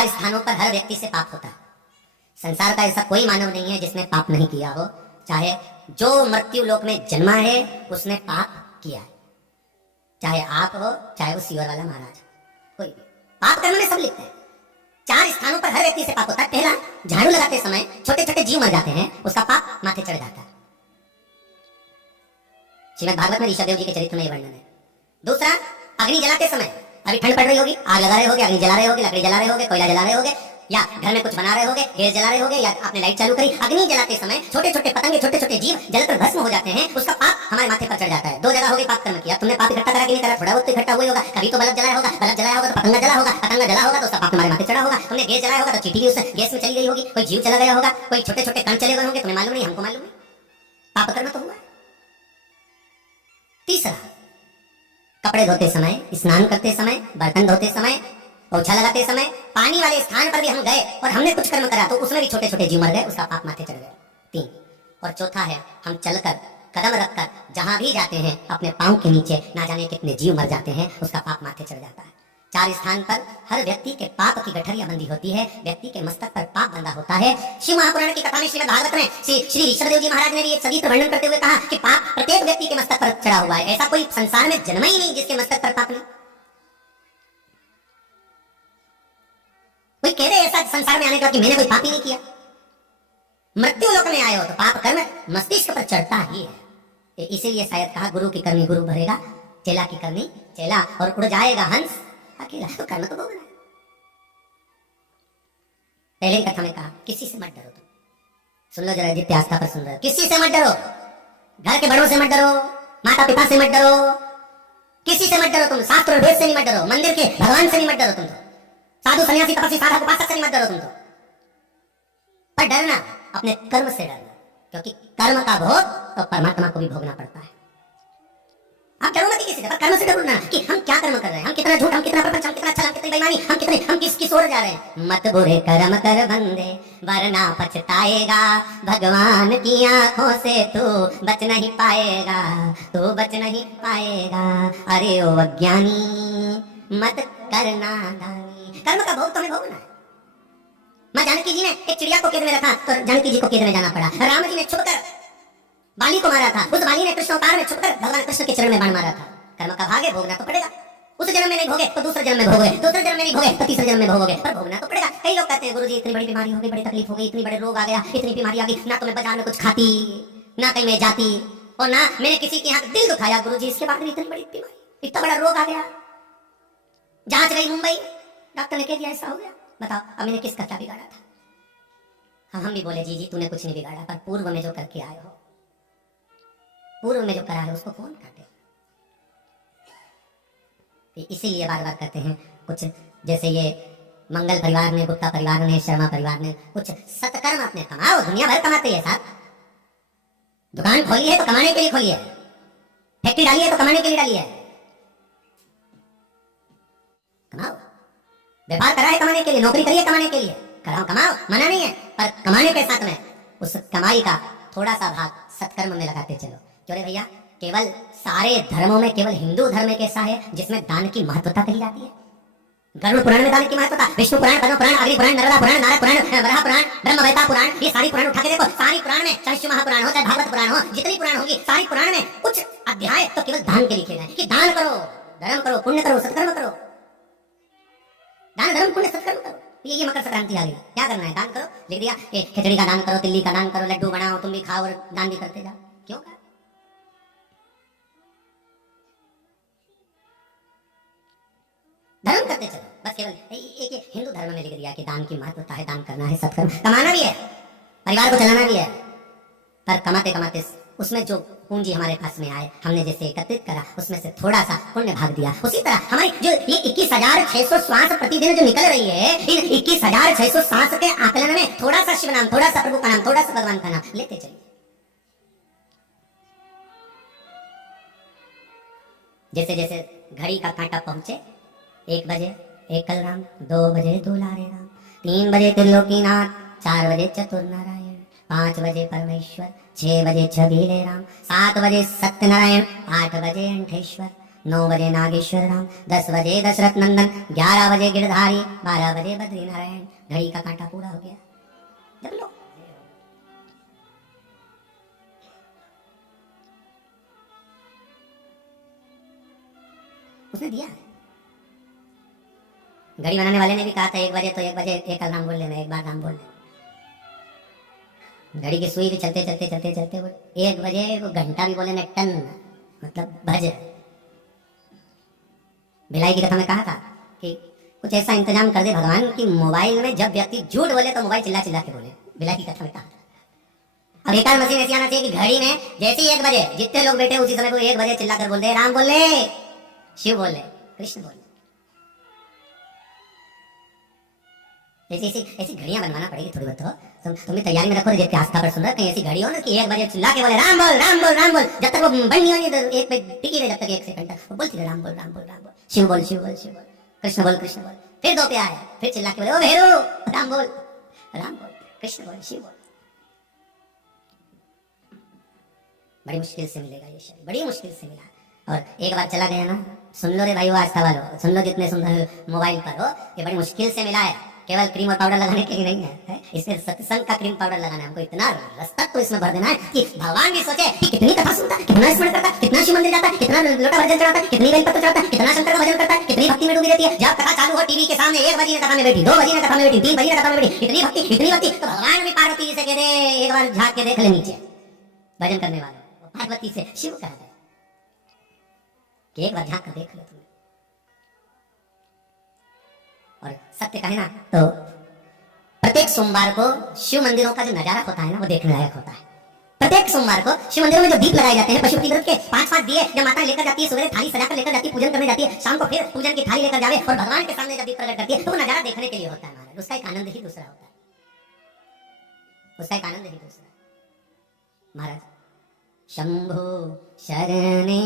4 स्थानों पर हर व्यक्ति से पाप होता है। संसार का ऐसा कोई मानव नहीं है जिसने पाप नहीं किया हो। चाहे जो मृत्यु लोक में जन्मा है उसने पाप किया है, चाहे आप हो चाहे वो सीवर वाला महाराज, कोई भी पाप कर्म में सब लिखते हैं। 4 स्थानों पर हर व्यक्ति से पाप होता है। पहला, झाड़ू लगाते समय छोटे छोटे जीव मर जाते हैं, उसका पाप माथे चढ़ जाता है। श्रीमद् भागवत में ऋषभदेव जी के चरित्र में वर्णन है। दूसरा, अग्नि जलाते समय, अभी ठंड पड़ रही होगी, आग लगा रहे होगे, अग्नि जला रहे होगे, लकड़ी जला रहे होगे, कोयला जला रहे होगे, या घर में कुछ बना रहे होगे, गैस जला रहे होगे, या आपने लाइट चालू करी, अग्नि जलाते समय छोटे छोटे पतंगे, छोटे छोटे जीव जलकर भस्म हो जाते हैं, उसका पाप हमारे माथे पर चढ़ जाता है। 2 जगह हो गई पाप कर्म किया। तुमने पाप इकट्ठा करा कि नहीं करा, थोड़ा बहुत तो इकट्ठा हुआ होगा। कभी तो बल्ब जलाया होगा, बल्ब जलाया होगा तो पतंगा जला होगा, पतंगा जला होगा तो उसका पाप हमारे माथे चढ़ा होगा। तुमने गैस जलाया होगा तो चीटी भी उस गैस में चली गई होगी, कोई जीव चला गया होगा, कोई छोटे छोटे कण चले गए होंगे, तुम्हें मालूम नहीं, हमको मालूम नहीं, पाप कर्म तो हुआ है। तीसरा, कपड़े धोते समय, स्नान करते समय, बर्तन धोते समय, पोछा लगाते समय, पानी वाले स्थान पर भी हम गए और हमने कुछ कर्म करा तो उसमें भी छोटे छोटे जीव मर गए, उसका पाप माथे चढ़ गया। 3, और चौथा है, हम चलकर कदम रखकर जहां भी जाते हैं अपने पांव के नीचे ना जाने कितने जीव मर जाते हैं, उसका पाप माथे चढ़ जाता है। 4 स्थान पर हर व्यक्ति के पाप की गठरिया बंधी होती है, व्यक्ति के मस्तक पर पाप बंधा होता है। शिव महापुराण की कथा में, श्रीमद् भागवत में श्री ऋषभदेव जी महाराज ने भी एक सदीत्र वर्णन करते हुए कहा कि पाप प्रत्येक व्यक्ति के मस्तक पर चढ़ा हुआ है। ऐसा कोई संसार में जन्मा ही नहीं जिसके मस्तक पर पाप नहीं। कोई कह रहे ऐसा संसार में आने के बाद कि मैंने कोई पाप ही नहीं किया। मृत्यु लोक में आए हो तो पाप कर्म मस्तिष्क पर चढ़ता ही है। इसीलिए शायद कहा, गुरु की करनी गुरु भरेगा, चेला की करनी चेला, और उड़ जाएगा हंस अकेला। तो कर्म तो भोगना है। पहले ही कथा में कहा, किसी से मत डरो। तुम सुन लो जरा, जितने आस्था पर सुन रहे हो, किसी से मत डरो। घर के बड़ों से मत डरो, माता पिता से मत डरो, किसी से मत डरो। तुम शास्त्र और वेद से नहीं मत डरो, मंदिर के भगवान से नहीं मत डरो, तुम तो साधु सन्यासी तपस्वी साधक उपासक से नहीं मत डरो तुम तो। पर डरना अपने कर्म से डरना, क्योंकि कर्म का भोग तो परमात्मा को भी भोगना पड़ता है। आप डरो मत किसी से, पर कर्म से डरो ना कि हम क्या कर्म कर रहे हैं, हम कितना झूठ, हम कितना प्रपंच, हम कितना छल, हम कितनी बेईमानी, हम किस ओर जा रहे हैं। मत बुरे कर्म कर बंदे वरना पछताएगा, भगवान की आंखों से तू बच नहीं पाएगा, तू बच नहीं पाएगा। अरे ओ अज्ञानी मत करना दानी। कर्म का भोग तुम्हें भोगना है। मां जानकी जी ने एक चिड़िया को कैद में रखा तो जानकी जी को कैद में जाना पड़ा। राम जी ने छुपकर बाली को मारा था, उस बाली ने कृष्ण अवतार में छुपकर भगवान कृष्ण के चरण में बाण मारा था। कर्म का भाग है, भोगना तो पड़ेगा। उस जन्म में नहीं भोगे तो दूसरे जन्म में भोगोगे, दूसरे जन्म में नहीं भोगे तो तीसरे जन्म में भोगोगे, पर भोगना तो पड़ेगा। कई लोग कहते हैं, गुरुजी इतनी बड़ी बीमारी हो गई, बड़ी तकलीफ हो गई, इतनी बड़े रोग आ गया, इतनी बीमारी आ गई, ना तो मैं बाजार में कुछ खाती, ना कहीं मैं जाती, और ना मैंने किसी के यहाँ दिल दुखाया। गुरुजी इसके बाद भी इतनी बड़ी बीमारी, इतना बड़ा रोग आ गया, जांच गई मुंबई, डॉक्टर ने कह दिया ऐसा हो गया। बताओ अब मैंने किसका क्या बिगाड़ा था। हम भी बोले, जी तूने कुछ नहीं बिगाड़ा, पर पूर्व में जो करके आए हो, पूर्व में जो करा है उसको कौन काटे। इसीलिए बार बार कहते हैं, कुछ जैसे ये मंगल परिवार ने, गुप्ता परिवार ने, शर्मा परिवार ने, कुछ सत्कर्म अपने कमाओ। दुनिया भर कमाते हैं साहब। दुकान खोली है तो कमाने के लिए खोली है, फैक्ट्री डाली है तो कमाने के लिए डाली है। कमाओ, व्यापार करा है कमाने के लिए, नौकरी करिए कमाने के लिए, कराओ कमाओ, मना नहीं है, पर कमाने के साथ में उस कमाई का थोड़ा सा भाग सत्कर्म में लगाते चलो। क्यों रे भैया, केवल सारे धर्मों में केवल हिंदू धर्म एक ऐसा है जिसमें दान की महत्वता कही जाती है। गरुड़ पुराण में दान की महत्वता, विष्णु पुराण, पद्म पुराण, अग्नि पुराण, नर्मदा पुराण, नारद पुराण, वराह पुराण, ब्रह्मवेता पुराण, ये सारी पुराण उठा के देखो, सारी पुराण में, चाहे शिव महापुराण हो चाहे भागवत पुराण हो, जितनी पुराण होगी सारी पुराण में कुछ अध्याय तो केवल दान के लिखे गए कि दान करो, धर्म करो, पुण्य करो, सत्कर्म करो। दान धर्म पुण्य सत्कर्म करो। ये मकर संक्रांति आ गई, क्या करना है, दान करो। लिख दिया खिचड़ी का दान करो, तिल्ली का दान करो, लड्डू बनाओ, तुम भी खाओ और दान भी करते जाओ। क्यों का धर्म करते चलो, बस केवल एक हिंदू धर्म में लिख दिया कि दान की महत्वता है, दान करना है, सत्कर्म, कमाना भी है, परिवार को चलाना भी है, पर कमाते कमाते उसमें जो पूंजी हमारे पास में आए, हमने जैसे एकत्रित करा उसमें से थोड़ा सा पुण्य भाग दिया। उसी तरह हमारी जो ये 21,600 श्वास प्रतिदिन जो निकल रही है, इन 21,600 श्वास के आकलन में थोड़ा सा शिव नाम, थोड़ा सा प्रभु का नाम, थोड़ा सा भगवान का नाम लेते चलिए। जैसे जैसे घड़ी का कांटा पहुंचे, 1 बजे एक कल राम, 2 बजे दुलारे राम, 3 बजे त्रिलोकीनाथ, 4 बजे चतुर नारायण, 5 बजे परमेश्वर, 6 बजे छबीले राम, 7 बजे सत्यनारायण, 8 बजे अंठेश्वर, 9 बजे नागेश्वर राम, 10 बजे दशरथ नंदन, 11 बजे गिरधारी, 12 बजे बद्री नारायण। घड़ी का कांटा पूरा हो गया। जब लो उसने दिया है। घड़ी बनाने वाले ने भी कहा था 1 बजे तो 1 बजे एक अलार्म बोल लेना, एक बार नाम बोल लेना। घड़ी की सुई भी चलते चलते चलते चलते वो 1 बजे वो घंटा भी बोले ना, टन मतलब भज। भिलाई की कथा में कहा था कि कुछ ऐसा इंतजाम कर दे भगवान कि मोबाइल में जब व्यक्ति झूठ बोले तो मोबाइल चिल्ला चिल्ला के बोले। भिलाई की कथा में कहा था। अब एक मशीन ऐसी आना चाहिए कि घड़ी में जैसे ही 1 बजे जितने लोग बैठे उसी समय को 1 बजे चिल्ला कर बोल दे, राम बोल ले, शिव बोल ले, कृष्ण बोल ले। ऐसी ऐसी ऐसी घड़ियां बनवाना पड़ेगी थोड़ी बहुत। तो तुम भी तैयारी में रखो, जब आस्था पर सुन रहे कहीं ऐसी घड़ी हो ना कि 1 बजे चिल्ला के बोले राम बोल राम बोल राम बोल, जब तक वो बंद नहीं होगी तो एक पे टिकी रहे, जब तक 1 सेकंड तक वो बोलती रहे राम बोल राम बोल राम बोल, शिव बोल शिव बोल शिव बोल, कृष्ण बोल कृष्ण बोल। फिर 2 पे आए, फिर चिल्ला के बोले ओ भैरू राम बोल कृष्ण बोल शिव बोल। बड़ी मुश्किल से मिलेगा ये शरीर, बड़ी मुश्किल से मिला। और एक बार चला गया ना, सुन लो रे भाई आस्था वालों, सुन लो जितने सुन रहे हो मोबाइल पर हो, ये बड़ी मुश्किल से मिला है। केवल क्रीम और पाउडर लगाने के लिए नहीं है, इसमें सत्संग का क्रीम पाउडर लगाना है हमको। इतना रस्तक तो इसमें भर देना है कि भगवान भी सोचे कि कितनी कथा सुनता है, कितना स्मरण करता है, कितना शिव मंदिर जाता है, कितना लोटा भजन चढ़ाता है, कितनी बेलपत्र चढ़ाता है, कितना शंकर का भजन करता है, कितनी भक्ति में डूबी रहती है। जब कथा चालू हो टीवी के सामने 1 बजे कथा में बैठी, 2 बजे कथा में बैठी, 3 बजे कथा में बैठी, इतनी भक्ति तो भगवान भी पार्वती जी से कह दे एक बार झांक के देख ले नीचे भजन करने वाले, पार्वती से शिव कह दे कि एक बार झांक कर देख लो तुम। और सत्य कहे ना तो प्रत्येक सोमवार को शिव मंदिरों का जो नजारा होता है ना वो देखने लायक होता है। प्रत्येक सोमवार को शिव मंदिरों में जो दीप लगाए जाते हैं, पशुपति व्रत के 5-5 दिए जब माता लेकर जाती है, सवेरे थाली सजाकर लेकर जाती है, पूजन करने जाती है, शाम को फिर पूजन की थाली लेकर जावे और भगवान के सामने जब दीप प्रकट करती है तो वो नजारा देखने के लिए होता है महाराज। उसका एक आनंद ही दूसरा होता है, उसका एक आनंद ही दूसरा। महाराज शंभु शरणे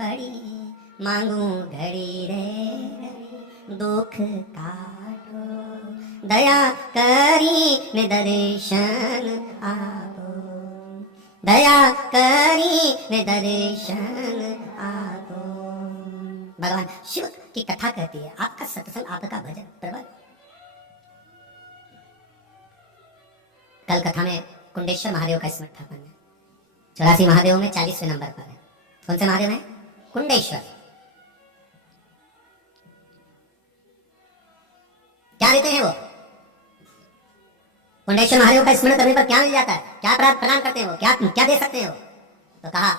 पड़ी मांगू घड़ी रे दुख काटो, दया करी ने दर्शन आपो, दया करी ने दर्शन आपो। भगवान शिव की कथा कहती है आपका सत्संग, आपका भजन प्रबल। कल कथा में कुंडेश्वर महादेव का स्मरण था अपन ने। 84 महादेव में 40वें नंबर पर है। कौन से महादेव है? कुंडेश्वर। क्या देते हैं वो? कुंडेश्वर महादेव का स्मरण करने पर क्या मिल जाता है, क्या प्रदान करते हैं वो, क्या दे सकते हैं वो? तो कहा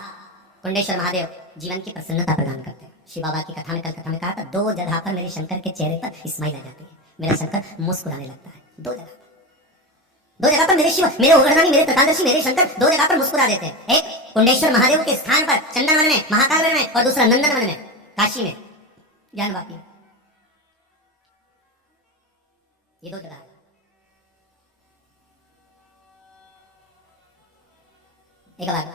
कुंडेश्वर महादेव जीवन की प्रसन्नता प्रदान करते हैं। शिव बाबा की कथा में कल कथा में कहा था 2 जगह पर मेरे शंकर के चेहरे पर स्माइल आ जाती है, मेरा शंकर मुस्कुराने लगता है। 2 जगह पर मेरे शिव, मेरे उग्रगामी, मेरे त्रिकालदर्शी, मेरे शंकर 2 जगह पर मुस्कुरा देते हैं। एक कुंडेश्वर महादेव के स्थान पर चंदन वन में, महाकाल वन में, और दूसरा नंदन वन में, काशी में, ज्ञानवापी। ये 2 जगह है। एक बार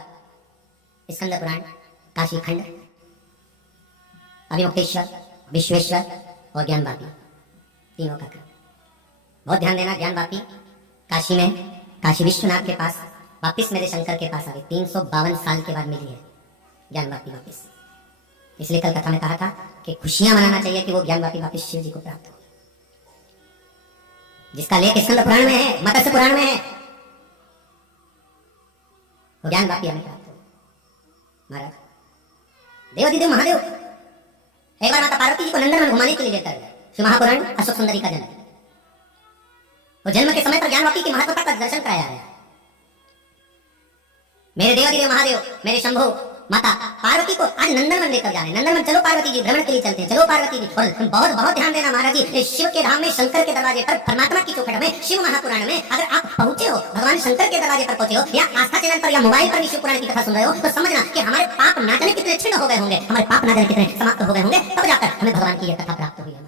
स्कंद पुराण, काशी खंड, अभिमुक्तेश्वर, विश्वेश्वर और ज्ञानवापी, तीनों का क्रम बहुत ध्यान देना। ज्ञानवापी काशी में, काशी विश्वनाथ के पास, वापिस मेरे शंकर के पास आ गई। 352 साल के बाद मिली है ज्ञानवापी वापिस। इसलिए कल कथा में कहा था कि खुशियां मनाना चाहिए कि वो ज्ञानवापी वापिस शिव जी को प्राप्त हो, जिसका लेख स्कंद पुराण में है, मत्स्य पुराण में है, वो ज्ञानवापी हमें प्राप्त हो। महाराज देवाधिदेव महादेव एक बार माता पार्वती जी को नंदन वन घुमाने के लिए लेकर गए। शिव महापुराण अशोक सुंदरी का जन्म, वो जन्म के समय पर ज्ञानवापी की महत्वता का दर्शन कराया है। मेरे देवाधिदेव महादेव, मेरे शंभो माता पार्वती को आज नंदन वन लेकर जा रहे हैं। नंदन वन चलो पार्वती जी, भ्रमण के लिए चलते हैं, चलो पार्वती जी। और बहुत बहुत ध्यान देना महाराज जी, शिव के धाम में, शंकर के दरवाजे पर, परमात्मा की चौखट में, शिव महापुराण में अगर आप पहुंचे हो, भगवान शंकर के दरवाजे पर पहुंचे हो, या आस्था चैनल पर या मोबाइल पर भी शिव पुराण की कथा सुन रहे हो, तो समझना कि हमारे पाप ना जाने कितने क्षीण हो गए होंगे, हमारे पाप ना जाने कितने समाप्त हो गए होंगे, तब जाकर हमें भगवान की यह कथा प्राप्त हुई है।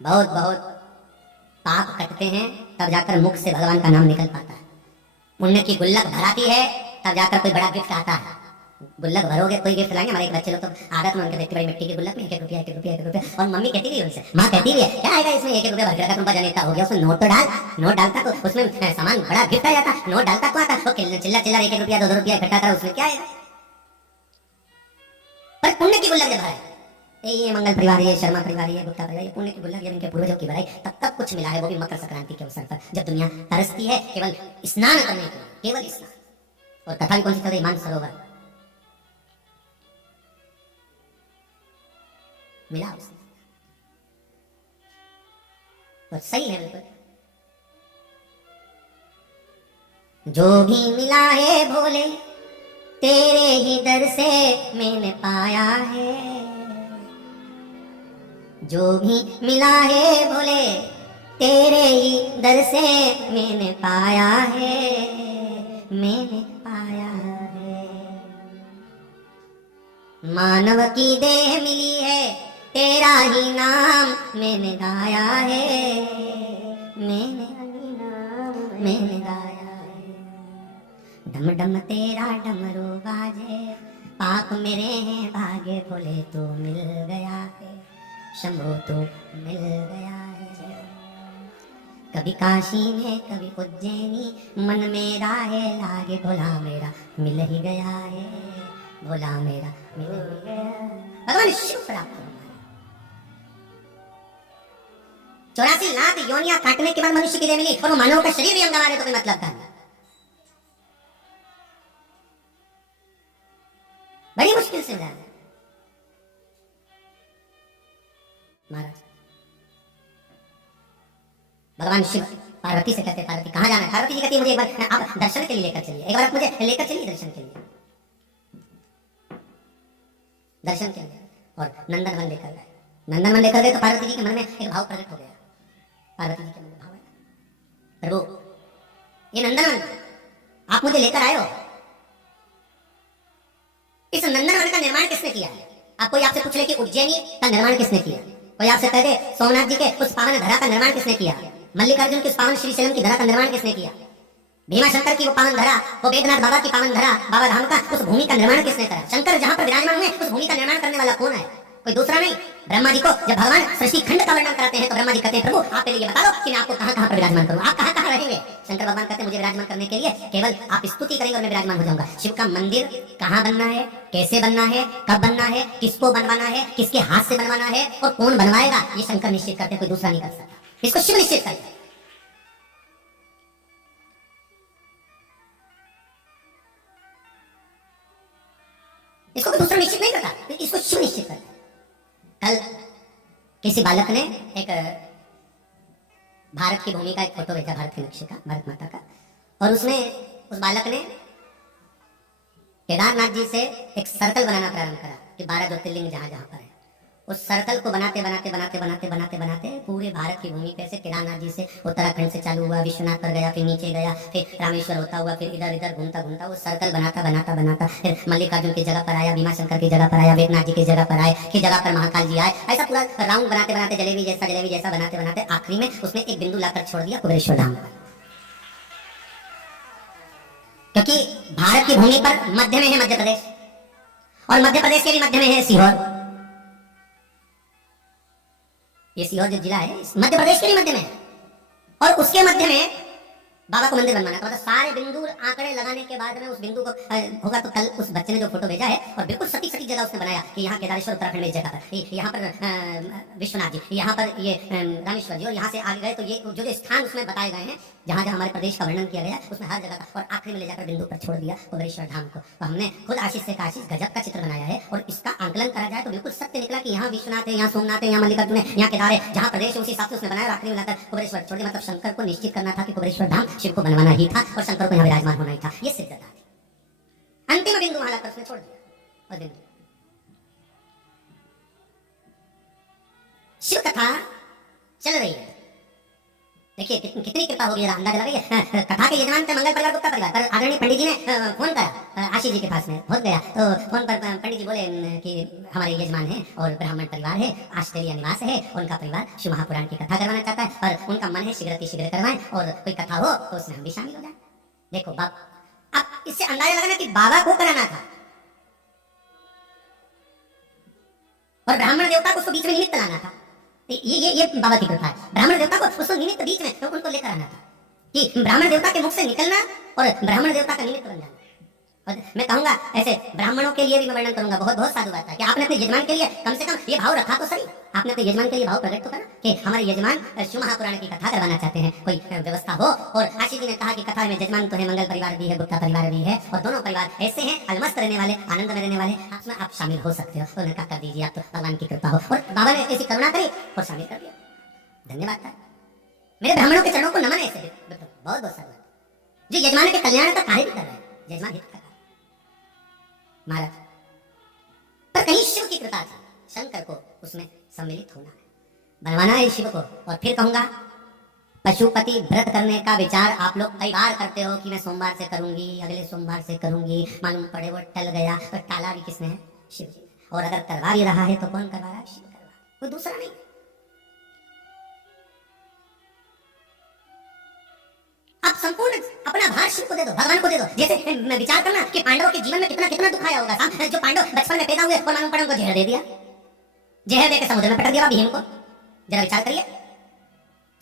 बहुत बहुत पाप कटते हैं तब जाकर मुख से भगवान का नाम निकल पाता है। पुण्य की गुल्लक भराती है तब जाकर कोई बड़ा गिफ्ट आता है। गुल्लक भरोगे कोई गिफ्ट लाएंगे। हमारे एक बच्चे लोग तो आदत में उनके देखते बड़ी मिट्टी के गुल्लक में 1 1 रुपया 1 1 रुपया 1 रुपया, और मम्मी कहती थी उनसे, माँ कहती थी क्या आएगा इसमें 1 1 रुपया भर के रखा, तुम पर जनता हो गया, उसमें नोट तो डाल। नोट डालता तो उसमें सामान बड़ा गिफ्ट आ जाता, नोट डालता तो आता, तो चिल्ला चिल्ला 1 1 रुपया 2 2 रुपया इकट्ठा करा, उसमें क्या आएगा। पर पुण्य की गुल्लक जब भराए, ये मंगल परिवार, ये शर्मा परिवार, ये गुप्ता परिवार, ये पुण्य की गुल्लक, इनके पूर्वजों की भराई, तब तब कुछ मिला है, वो भी मकर संक्रांति के अवसर पर, जब दुनिया तरसती है केवल स्नान करने के लिए, केवल स्नान। और कथा भी कौन सी चल रही, मानसरोवर मिला उसने, और सही है बिल्कुल। जो भी मिला है भोले तेरे ही दर से मैंने पाया है, जो भी मिला है भोले तेरे ही दर से मैंने पाया है, मैंने पाया है। मानव की देह मिली है तेरा ही नाम मैंने गाया है, मैंने गाया है। डम डम तेरा डमरू बाजे, पाप मेरे हैं भागे भोले तो मिल गया है, शंभो तो मिल गया है। कभी काशी में कभी उज्जैनी, मन मेरा है लागे भोला मेरा मिल ही गया है, भोला मेरा मिल ही गया। भगवान शिव प्राप्त हो। 84 लाख योनियां काटने के बाद मनुष्य की देह मिली, और वो मानव का शरीर भी हम गंवा रहे तो कोई मतलब था। बड़ी मुश्किल से मिला महाराज। भगवान शिव पार्वती से कहते, पार्वती कहाँ जाना है? पार्वती जी कहती है मुझे एक बार आप दर्शन के लिए लेकर चलिए, एक बार आप मुझे लेकर चलिए दर्शन के लिए, दर्शन के लिए। और नंदनवन लेकर गए, नंदनवन लेकर गए तो पार्वती जी के मन में एक भाव प्रकट हो गया। पार्वती जी के मन में भाव है, प्रभु ये नंदनवन आप मुझे लेकर आए हो, इस नंदनवन का निर्माण किसने किया है? आप कोई आपसे पूछ ले कि उज्जैनी का निर्माण किसने किया, कोई आपसे कह दे सोमनाथ जी के उस पावन धरा का निर्माण किसने किया, मल्लिकार्जुन की उस पावन श्रीशैलम की धरा का निर्माण किसने किया, भीमा शंकर की वो पावन धरा, वो वेदनाथ बाबा की पावन धरा, बाबा धाम का उस भूमि का निर्माण किसने करा? शंकर जहां पर विराजमान हुए उस भूमि का निर्माण करने वाला कौन है? कोई दूसरा नहीं। ब्रह्मा जी को जब भगवान सृष्टि खंड का वर्णन कराते हैं तो ब्रह्मा जी कहते हैं प्रभु आप पहले ये बता दो कि मैं आपको कहां कहां पर विराजमान करूं, आप कहां कहां रहेंगे? शंकर भगवान कहते हैं मुझे विराजमान करने के लिए केवल आप स्तुति करेंगे और मैं विराजमान हो जाऊंगा। शिव का मंदिर कहां बनना है, कैसे बनना है, कब बनना है, किसको बनवाना है, किसके हाथ से बनवाना है और कौन बनवाएगा, ये शंकर निश्चित करते हैं, कोई दूसरा नहीं कर सकता। इसको शिव निश्चित करते हैं। इसको कोई दूसरा निश्चित नहीं करता, इसको शिव निश्चित करता है। कल किसी बालक ने एक भारत की भूमि का एक फोटो भेजा, भारत के नक्शे का, भारत माता का, और उसमें उस बालक ने केदारनाथ जी से एक सर्कल बनाना प्रारंभ करा कि 12 ज्योतिर्लिंग जहां जहां पर है, उस सर्कल को बनाते बनाते बनाते बनाते बनाते बनाते पूरे भारत की भूमि पे से केदारनाथ जी से उत्तराखंड से चालू हुआ, विश्वनाथ पर गया, फिर नीचे गया, फिर रामेश्वर होता हुआ, फिर इधर इधर घूमता घूमता वो सर्कल बनाता बनाता बनाता फिर मल्लिकार्जुन की जगह पर आया, भीमा शंकर की जगह पर आया, वेदनाथ जी की जगह पर आए, की जगह पर महाकाल जी आए। ऐसा पूरा राउंड बनाते बनाते जलेबी जैसा बनाते बनाते आखिरी में उसने एक बिंदु लाकर छोड़ दिया कुबेरेश्वर धाम। क्योंकि भारत की भूमि पर मध्य में है मध्य प्रदेश, और मध्य प्रदेश के भी मध्य में है सीहोर। ये सीहोर जो जिला है मध्य प्रदेश के भी मध्य में है, और उसके मध्य में बाबा को मंदिर बनवाना था। मतलब सारे बिंदु आंकड़े लगाने के बाद में उस बिंदु को होगा। तो कल उस बच्चे ने जो फोटो भेजा है और बिल्कुल सटीक सटीक जगह उसने बनाया कि यहाँ केदारेश्वर उत्तराखंड में इस जगह पर, यहाँ पर विश्वनाथ जी, यहाँ पर ये रामेश्वर जी, और यहाँ से आगे गए तो ये जो जो स्थान उसमें बताए गए हैं जहाँ जहाँ हमारे प्रदेश का वर्णन किया गया उसमें हर जगह का, और आखिरी में ले जाकर बिंदु पर छोड़ दिया कुबेरेश्वर धाम को। तो हमने खुद आशीष से आशीष गजब का चित्र बनाया है, और इसका आंकलन करा जाए तो बिल्कुल सत्य निकला कि यहाँ विश्वनाथ है, यहाँ सोमनाथ है, यहाँ मल्लिकार्जुन है, यहाँ केदार है, जहाँ प्रदेश है उसी हिसाब से उसने बनाया, आखिरी में लाकर कुबेरेश्वर छोड़ दिया। मतलब शंकर को निश्चित करना था कि कुबेरेश्वर धाम शिव को बनवाना ही था और शंकर को यहाँ विराजमान होना ही था, ये सिद्धता थी। अंतिम बिंदु वहां लाकर उसने छोड़ दिया। और बिंदु शिव कथा चल रही है, देखिए कितनी कृपा होगी, अंदाजा लगाइए। कथा के यजमान थे मंगल परिवार गुप्ता परिवार, पर आदरणीय पंडित जी ने फोन करा आशीष जी के पास में, हो गया तो फोन पर पंडित जी बोले कि हमारे यजमान है और ब्राह्मण परिवार है, ऑस्ट्रेलिया निवास है, उनका परिवार शिव महापुराण की कथा करवाना चाहता है और उनका मन है शीघ्र करवाएं, और कोई कथा हो तो उसमें हम भी शामिल हो जाए। देखो बाप, अब इससे अंदाजा लगाना कि बाबा को कराना था, और ब्राह्मण देवता को उसको बीच में निमित्त लाना था। ये बाबा की कृपा है। ब्राह्मण देवता को उसको निमित्त बीच में तो उनको लेकर आना था कि ब्राह्मण देवता के मुख से निकलना और ब्राह्मण देवता का निमित्त बन जाना। और मैं कहूंगा ऐसे ब्राह्मणों के लिए भी मैं वर्णन करूंगा, बहुत बहुत साधु बात है कि आपने अपने यजमान के लिए कम से कम ये भाव रखा तो सही, आपने अपने यजमान के लिए भाव प्रकट तो करा कि हमारे यजमान शिव महापुराण की कथा करवाना चाहते हैं, कोई व्यवस्था हो। और आशीष जी ने कहा कि कथा में यजमान तो है, मंगल परिवार भी है, गुप्ता परिवार भी है, और दोनों परिवार ऐसे हैं अलमस्त रहने वाले, आनंद में रहने वाले, उसमें आप शामिल हो सकते हो। तो उन्होंने कहा कर दीजिए, आप तो भगवान की कृपा हो। और बाबा ने ऐसी करुणा करी और शामिल कर दिया। धन्यवाद था मेरे ब्राह्मणों के चरणों को नमन है। ऐसे बहुत बहुत साधुवाद जो यजमान के कल्याण का कार्य भी कर रहे हैं, यजमान हित का महाराज। पर कहीं शिव की कृपा थी, शंकर को उसमें सम्मिलित होना है, बनवाना है शिव को। और फिर कहूंगा पशुपति व्रत करने का विचार आप लोग कई बार करते हो कि मैं सोमवार से करूंगी, अगले सोमवार से करूंगी, मालूम पड़े वो टल गया। तो टाला भी किसने है? शिव जी ने। और अगर करवा ही रहा है तो कौन करवा रहा है? शिव करवा, कोई दूसरा नहीं। आप संपूर्ण अपना भार शिव को दे दो, भगवान को दे दो। जैसे मैं विचार करना कि पांडवों के जीवन में कितना कितना दुख आया होगा। जो पांडव बचपन में पैदा हुए और मालूम पड़ा उनको जहर दे दिया, जहर देकर समुद्र में पटक दिया भीम को। जरा विचार करिए,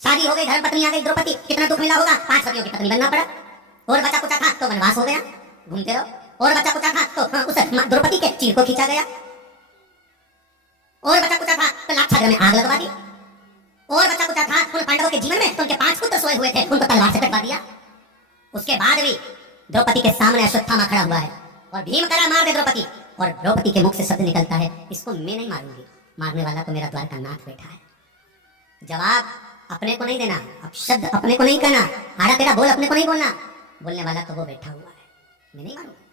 शादी हो गई, धर्म पत्नी आ गई द्रौपदी, कितना दुख मिला होगा। 5 पतियों की पत्नी बनना पड़ा। और बचा कुचा था तो वनवास हो गया, घूमते रहो। और बचा कुचा था तो उस द्रौपदी के चीर को खींचा गया। और बचा कुचा था तो लाक्षागृह में आग लगवा दी। और बचा कुचा था उन पांडवों के जीवन में तो उनके 5 पुत्र सोए हुए थे, उनको तलवार से कटवा दिया। उसके बाद भी द्रौपदी के सामने अश्वत्थामा खड़ा हुआ है और भीम करा मार दे द्रौपदी। और द्रौपदी के मुख से शब्द निकलता है, इसको मैं नहीं मारूंगी, मारने वाला तो मेरा द्वारकानाथ बैठा है। जवाब अपने को नहीं देना, अब शब्द अपने को नहीं कहना, आड़ा तेरा बोल अपने को नहीं बोलना, बोलने वाला तो वो बैठा हुआ है, मैं नहीं मारूंगा।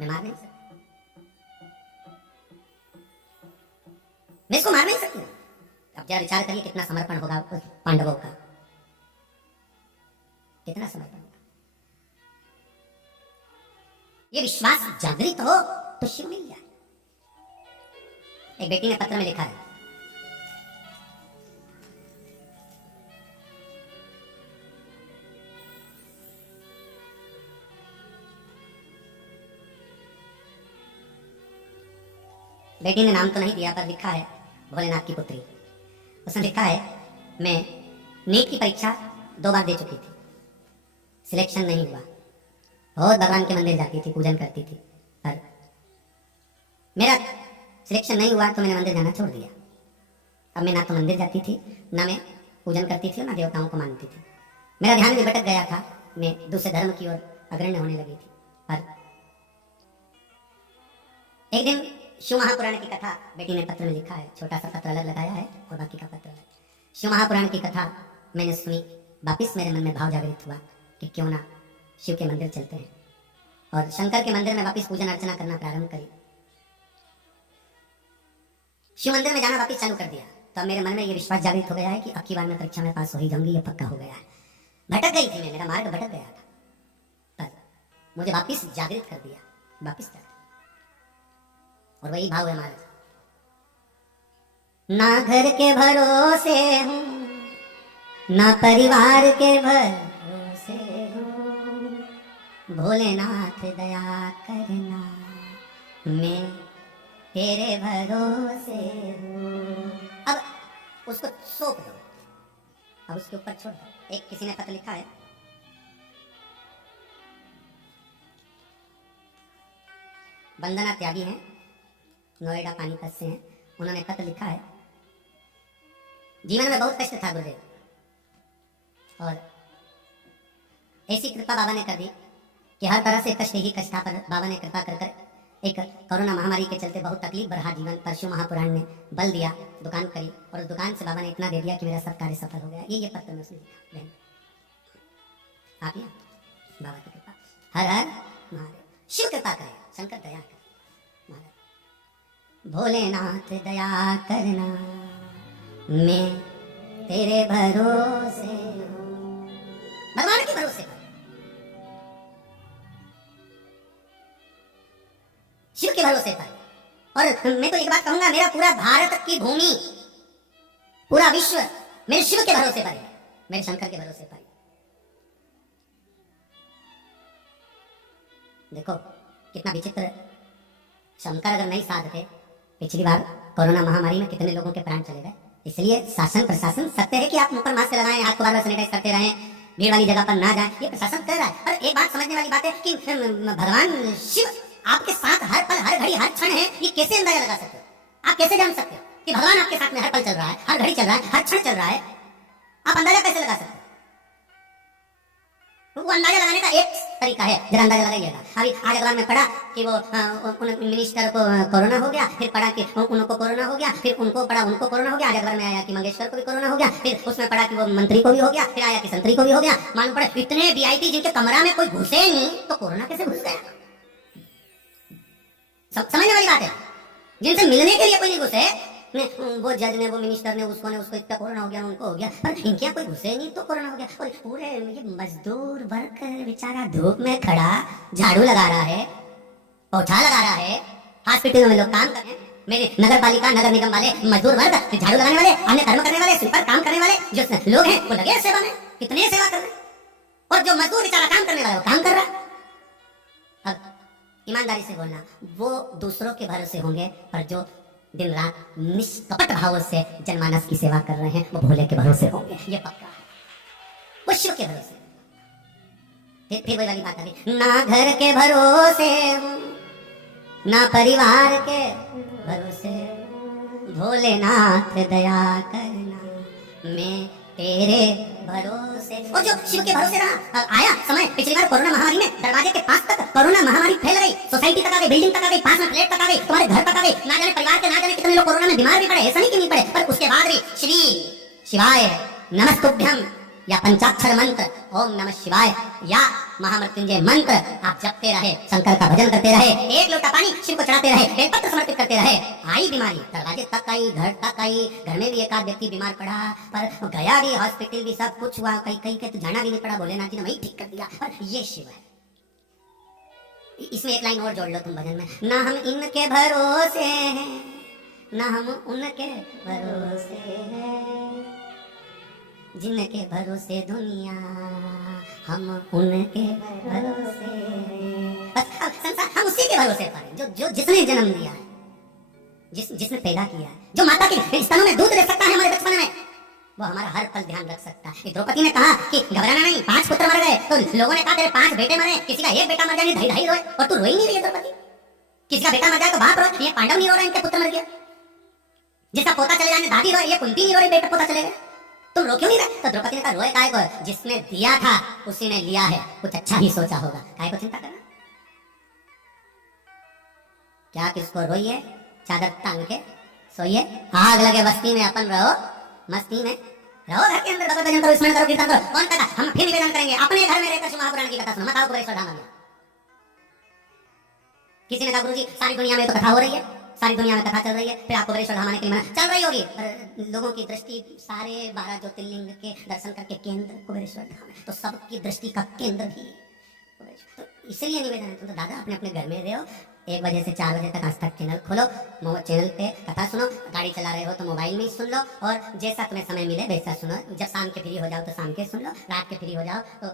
मैं मार नहीं सकता, मैं इसको मार नहीं सकती। अब जरा विचार करिए कितना समर्पण होगा पांडवों का, कितना समर्पण होगा। ये विश्वास जागृत हो तो शिव मिल जाए। एक बेटी ने पत्र में लिखा है, बेटी ने नाम तो नहीं दिया पर लिखा है भोलेनाथ की पुत्री। उसने लिखा है, मैं नीट की परीक्षा 2 बार दे चुकी थी, सिलेक्शन नहीं हुआ। बहुत भगवान के मंदिर जाती थी, पूजन करती थी, पर मेरा सिलेक्शन नहीं हुआ तो मैंने मंदिर जाना छोड़ दिया। अब मैं ना तो मंदिर जाती थी, ना मैं पूजन करती थी, ना देवताओं को मानती थी। मेरा ध्यान में भटक गया था, मैं दूसरे धर्म की ओर अग्रण्य होने लगी थी। पर एक दिन शिव महापुराण की कथा बेटी ने पत्र में लिखा है, छोटा सा पत्र अलग लगाया है और बाकी का पत्र अलग। शिव महापुराण की कथा मैंने सुनी, वापिस मेरे मन में भाव जागृत हुआ कि क्यों ना शिव के मंदिर चलते हैं, और शंकर के मंदिर में वापिस पूजन अर्चना करना प्रारंभ करी। शिव मंदिर में जाना वापिस चालू कर दिया। तो मेरे मन में ये विश्वास जागृत हो गया है कि अब की बार मैं परीक्षा में पास हो ही जाऊंगी, ये पक्का हो गया है। भटक गई थी मैं, मेरा मार्ग भटक गया था, पर मुझे वापिस जागृत कर दिया, वापिस जागृत। और वही भाव है हमारा, ना घर के भरोसे हूं, ना परिवार के भरोसे हूं, भोलेनाथ दया करना, मैं तेरे भरोसे हूं। अब उसको सौंप दो, अब उसके ऊपर छोड़ दो। एक किसी ने पत्र लिखा है, वंदना त्यागी हैं, नोएडा पानीपत से हैं। उन्होंने पत्र लिखा है, जीवन में बहुत कष्ट था गुरुदेव, और ऐसी कृपा बाबा ने कर दी कि हर तरह से कष्ट ही कष्ट था, पर बाबा ने कृपा कर कर एक कोरोना महामारी के चलते बहुत तकलीफ बढ़ा जीवन पर। शिव महापुराण ने बल दिया, दुकान करी, और उस दुकान से बाबा ने इतना दे दिया कि मेरा सब कार्य सफल हो गया। ये पत्र में उसने लिखा। बहन आप यहाँ बाबा की कृपा, हर हर महादेव। शिव कृपा करे, शंकर दया करे, भोलेनाथ दया करना, मैं तेरे भरोसे हूं। भगवान के भरोसे पर, शिव के भरोसे पर। और मैं तो एक बात कहूंगा, मेरा पूरा भारत की भूमि, पूरा विश्व मेरे शिव के भरोसे पर है, मेरे शंकर के भरोसे पर है। देखो कितना विचित्र, शंकर अगर नहीं साधते, पिछली बार कोरोना महामारी में कितने लोगों के प्राण चले गए। इसलिए शासन प्रशासन सत्य है कि आप मुंह पर मास्क लगाएं, हाथ को बार बार सैनिटाइज करते रहें, भीड़ वाली जगह पर ना जाएं, ये प्रशासन कर रहा है। और एक बात समझने वाली बात है कि भगवान शिव आपके साथ हर पल हर घड़ी हर क्षण है, ये कैसे अंदाजा लगा सकते हो? आप कैसे जान सकते हो कि भगवान आपके साथ में हर पल चल रहा है, हर घड़ी चल रहा है, हर क्षण चल रहा है? आप अंदाजा कैसे लगा सकते हो? वो अंदाजा लगाने का एक तरीका है, जरा अंदाजा लगाइएगा। अभी आज अखबार में पढ़ा कि वो उन मिनिस्टर को कोरोना हो गया, फिर पढ़ा कि उनको कोरोना हो गया, फिर उनको पढ़ा उनको कोरोना हो गया। आज अखबार में आया कि मंगेशकर को भी कोरोना हो गया, फिर उसमें पढ़ा कि वो मंत्री को भी हो गया, फिर आया कि संतरी को भी हो गया। मालूम पड़ा इतने वीआईपी जिनके कमरा में कोई घुसे नहीं, तो कोरोना कैसे घुस गया? समझने वाली बात है। जिनसे मिलने के लिए कोई नहीं घुसे, वो जज ने, वो मिनिस्टर ने, उसको इतना कोरोना हो गया, उनको हो गया, पर इनके यहाँ कोई घुसे नहीं तो कोरोना हो गया। और पूरे ये मजदूर वर्कर बेचारा धूप में खड़ा झाड़ू लगा रहा है, पोछा लगा रहा है, हॉस्पिटलों में लोग काम कर रहे हैं, मेरे नगर पालिका नगर निगम वाले मजदूर वर्ग, झाड़ू लगाने वाले, अन्य कर्म करने वाले, स्वीपर काम करने वाले जो लोग हैं वो लगे सेवा में, कितने सेवा कर रहे हैं। और जो मजदूर बेचारा काम करने वाला वो काम कर रहा है। अब ईमानदारी से बोलना, वो दूसरों के भरोसे होंगे, पर जो दिन रात निष्कपट भावों से जनमानस की सेवा कर रहे हैं वो भोले के भरोसे होंगे, ये पक्का है। वो शिव के भरोसे। फिर वही वाली बात आ गई, ना घर के भरोसे हूं, ना परिवार के भरोसे, भोलेनाथ दया करना, मैं तेरे भरोसे। और जो शिव के भरोसे रहा, आया समय पिछली बार कोरोना महामारी में दरवाजे के पास तक कोरोना महामारी फैल गई, सोसाइटी तक आ गई, बिल्डिंग तक आ गई, पास में फ्लैट तक आ गई, तुम्हारे घर तक आ गई, ना जाने परिवार के ना जाने कितने लोग कोरोना में बीमार भी पड़े, ऐसा नहीं कि नहीं पड़े, पर उसके बाद भी श्री शिवाय नमस्तुभ्यं या पंचाक्षर मंत्र ओम नमः शिवाय या महामृत्युंजय मंत्र आप जपते रहे, शंकर का भजन करते रहे, एक लोटा पानी शिव को चढ़ाते रहे, बेलपत्र समर्पित करते रहे। आई बीमारी दरवाजे तक आई, घर तक आई, घर में भी एक आध व्यक्ति बीमार पड़ा, पर गया भी हॉस्पिटल भी, सब कुछ हुआ, कहीं कहीं के तो जाना भी नहीं पड़ा, भोलेनाथ जी ने वही ठीक कर दिया। और ये शिव है। इसमें एक लाइन और जोड़ लो तुम भजन में, ना हम इनके भरोसे हैं, ना हम उनके भरोसे हैं, जिनके भरोसे दुनिया, हम उनके भरोसे। बस संसार हम उसी के भरोसे पर, जो जिसने जन्म दिया है, जिसने पैदा किया है, जो माता के स्तनों में दूध दे सकता है हमारे बचपन में, वो हमारा हर पल ध्यान रख सकता है। द्रौपदी ने कहा कि घबराना नहीं, 5 पुत्र मर गए, तो लोगों ने कहा तेरे 5 बेटे मरे, किसी का एक बेटा मर जाए, ढाई रोए, और तू रोई नहीं रही है द्रौपदी। किसी का बेटा मर जाए तो बाप रोए, ये पांडव नहीं रो रहे, इनके पुत्र मर गया। जिसका पोता चले जाने दादी रोए, ये कुंती नहीं रो रही, बेटा पोता चले गए, तुम रो क्यों नहीं रहे? तो द्रौपदी ने कहा रोए काहे को, जिसने दिया था उसी ने लिया है, कुछ अच्छा ही सोचा होगा, काहे को चिंता करना। क्या किसको रोइए, चादर टांग के सोइए, आग लगे बस्ती में अपन रहो, मस्ती में रहो, घर के अंदर भगवत भजन करो, स्मरण करो, कीर्तन करो। कौन कहता? हम फिर निवेदन करेंगे, अपने घर में रहकर शिव महापुराण की कथा सुनो, मत आओ कुबेरेश्वर धाम में। किसी ने कहा गुरुजी सारी दुनिया में तो कथा हो रही है, सारी दुनिया में कथा चल रही है, फिर आपको कुबेरेश्वर धाम आने के लिए मना चल रही होगी, पर लोगों की दृष्टि सारे 12 ज्योतिर्लिंग के दर्शन करके केंद्र कुबेरेश्वर धाम है, तो सबकी दृष्टि का केंद्र भी तो इसलिए निवेदन है, तुम तो दादा अपने अपने घर में रहो, 1 बजे से 4 बजे तक आज तक चैनल खोलो, चैनल पे कथा सुनो, गाड़ी चला रहे हो तो मोबाइल में ही सुन लो, और जैसा तुम्हें समय मिले वैसा सुनो। जब शाम के फ्री हो जाओ तो शाम के सुन लो, रात के फ्री हो जाओ तो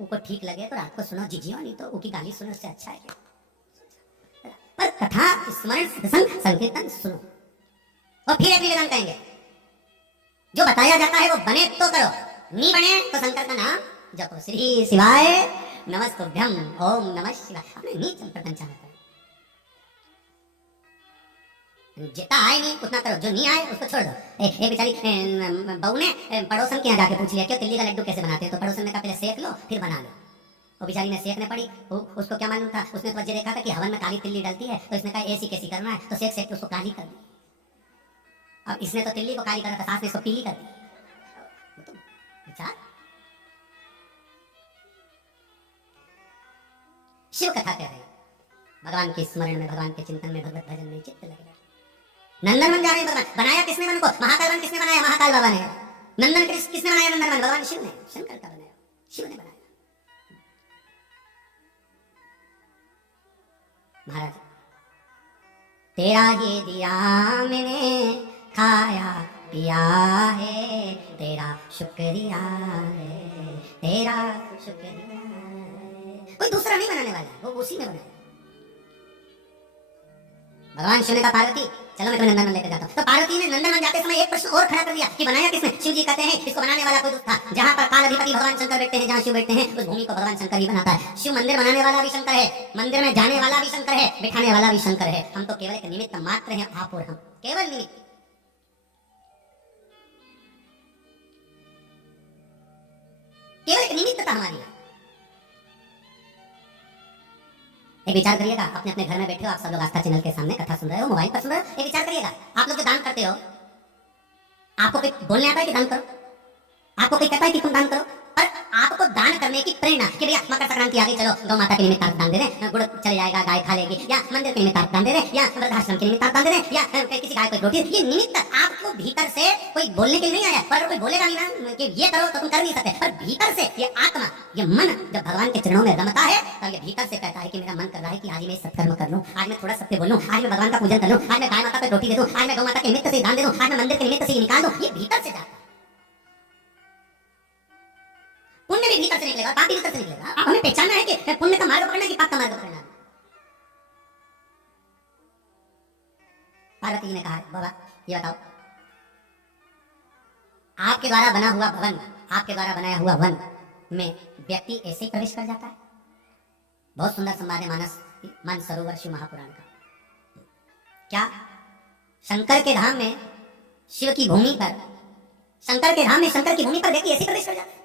उनको ठीक लगे तो रात को सुनो, जिजियो नहीं तो उनकी गाली सुनो, उससे अच्छा है। पर कथा स्मरण संकीर्तन सुनो, और फिर एक निवेदन कहेंगे, जो बताया जाता है वो बने तो करो, नहीं बने तो शंकर का नाम जपो, श्री शिवाय नमस्तुभ्यं ओम नमः शिवाय, अपने नीच प्रपंच में करो। जितना आए नहीं उतना करो, जो नहीं आए उसको छोड़ दो। एक बेचारी बहू ने पड़ोसन के यहाँ जाके पूछ लिया क्यों तिल्ली का लड्डू कैसे बनाते हैं, तो पड़ोसन ने कहा पहले सेक लो फिर बना लो। वो बेचारी ने सेकने पड़ी, उसको क्या मालूम था, उसने तो वजह देखा था कि हवन में काली तिल्ली डलती है, तो इसने कहा ऐसी कैसी करना है, तो सेक सेक के उसको काली कर दी। अब इसने तो तिल्ली को काली करा था, सास ने इसको पीली कर दी। तो विचार शिव कथा कह रहे हैं, भगवान के स्मरण में, भगवान के चिंतन में, भगवत भजन में चित्त लगे। नंदन बन जा रहे भगवान, बनाया किसने वन को, महाकाल वन किसने बनाया, महाकाल बाबा ने। नंदन किसने बनाया, नंदन वन भगवान शिव ने, शंकर का बनाया, शिव ने बनाया। महाराज तेरा ही दिया मैंने खाया पिया है, तेरा शुक्रिया है, तेरा शुक्रिया है, कोई दूसरा नहीं बनाने वाला है, वो उसी में बनाया। भगवान शिव ने कहा पार्वती चलो मैं तुम्हें नंदनवन लेकर जाता हूँ। तो पार्वती ने नंदनवन जाते समय एक प्रश्न और खड़ा कर दिया कि बनाया किसने? शिव जी कहते हैं इसको बनाने वाला कोई था। जहाँ पर काल अधिपति भगवान शंकर बैठते हैं, जहाँ शिव बैठते हैं, उस भूमि को भगवान शंकर ही बनाता है। शिव मंदिर बनाने वाला भी शंकर है, मंदिर में जाने वाला भी शंकर है, बिठाने वाला भी शंकर है। हम तो केवल एक निमित्त मात्र हैं, आप और हम केवल निमित्त। केवल एक निमित्तता हमारी है। एक विचार करिएगा, अपने अपने घर में बैठे हो आप सब लोग, आस्था चैनल के सामने कथा सुन रहे हो, मोबाइल पर सुन रहे हो, एक विचार करिएगा, आप लोग जो दान करते हो, आपको कोई बोलने आता है कि दान करो? आपको कोई कहता है कि तुम दान करो? पर आपको दान करने की प्रेरणा कि भैया मकर संक्रांति आ गई, चलो गौ माता के निमित्त दान दे रहे, गुड़ चले जाएगा, गाय खा लेगी, या मंदिर के निमित्त दान दे रहे, या वृद्धाश्रम के निमित्त दान दे रहे, या किसी गाय को रोटी, ये निमित्त आपको भीतर से कोई बोलने के लिए नहीं आया। पर कोई बोलेगा नहीं ना कि ये करो तो तुम कर नहीं सकते, पर भीतर से ये आत्मा, ये मन जब भगवान के चरणों में रमता है तो ये भीतर से कहता है कि मेरा मन कर रहा है कि आज मैं सत्कर्म कर लूं, आज मैं थोड़ा सत्य बोलूं, आज मैं भगवान का पूजन कर लूं, आज मैं गाय माता को रोटी दे दूं, आज मैं गौ माता के निमित्त से दान दे दूं, आज मैं मंदिर के निमित्त से निकाल दूं। ये भीतर से जाता है, पुण्य भी भीतर से निकलेगा, पाप भी भीतर से निकलेगा। अब हमें पहचानना है कि पुण्य का मार्ग पकड़ना है कि पाप का मार्ग पकड़ना है। पार्वती जी ने कहा बाबा ये बताओ, आपके द्वारा बना हुआ भवन, आपके द्वारा बनाया हुआ वन में व्यक्ति ऐसे ही प्रवेश कर जाता है? बहुत सुंदर संवाद है मानसरोवर शिव महापुराण का। क्या शंकर के धाम में, शिव की भूमि पर, शंकर के धाम में, शंकर की भूमि पर व्यक्ति ऐसे प्रवेश कर जाता है,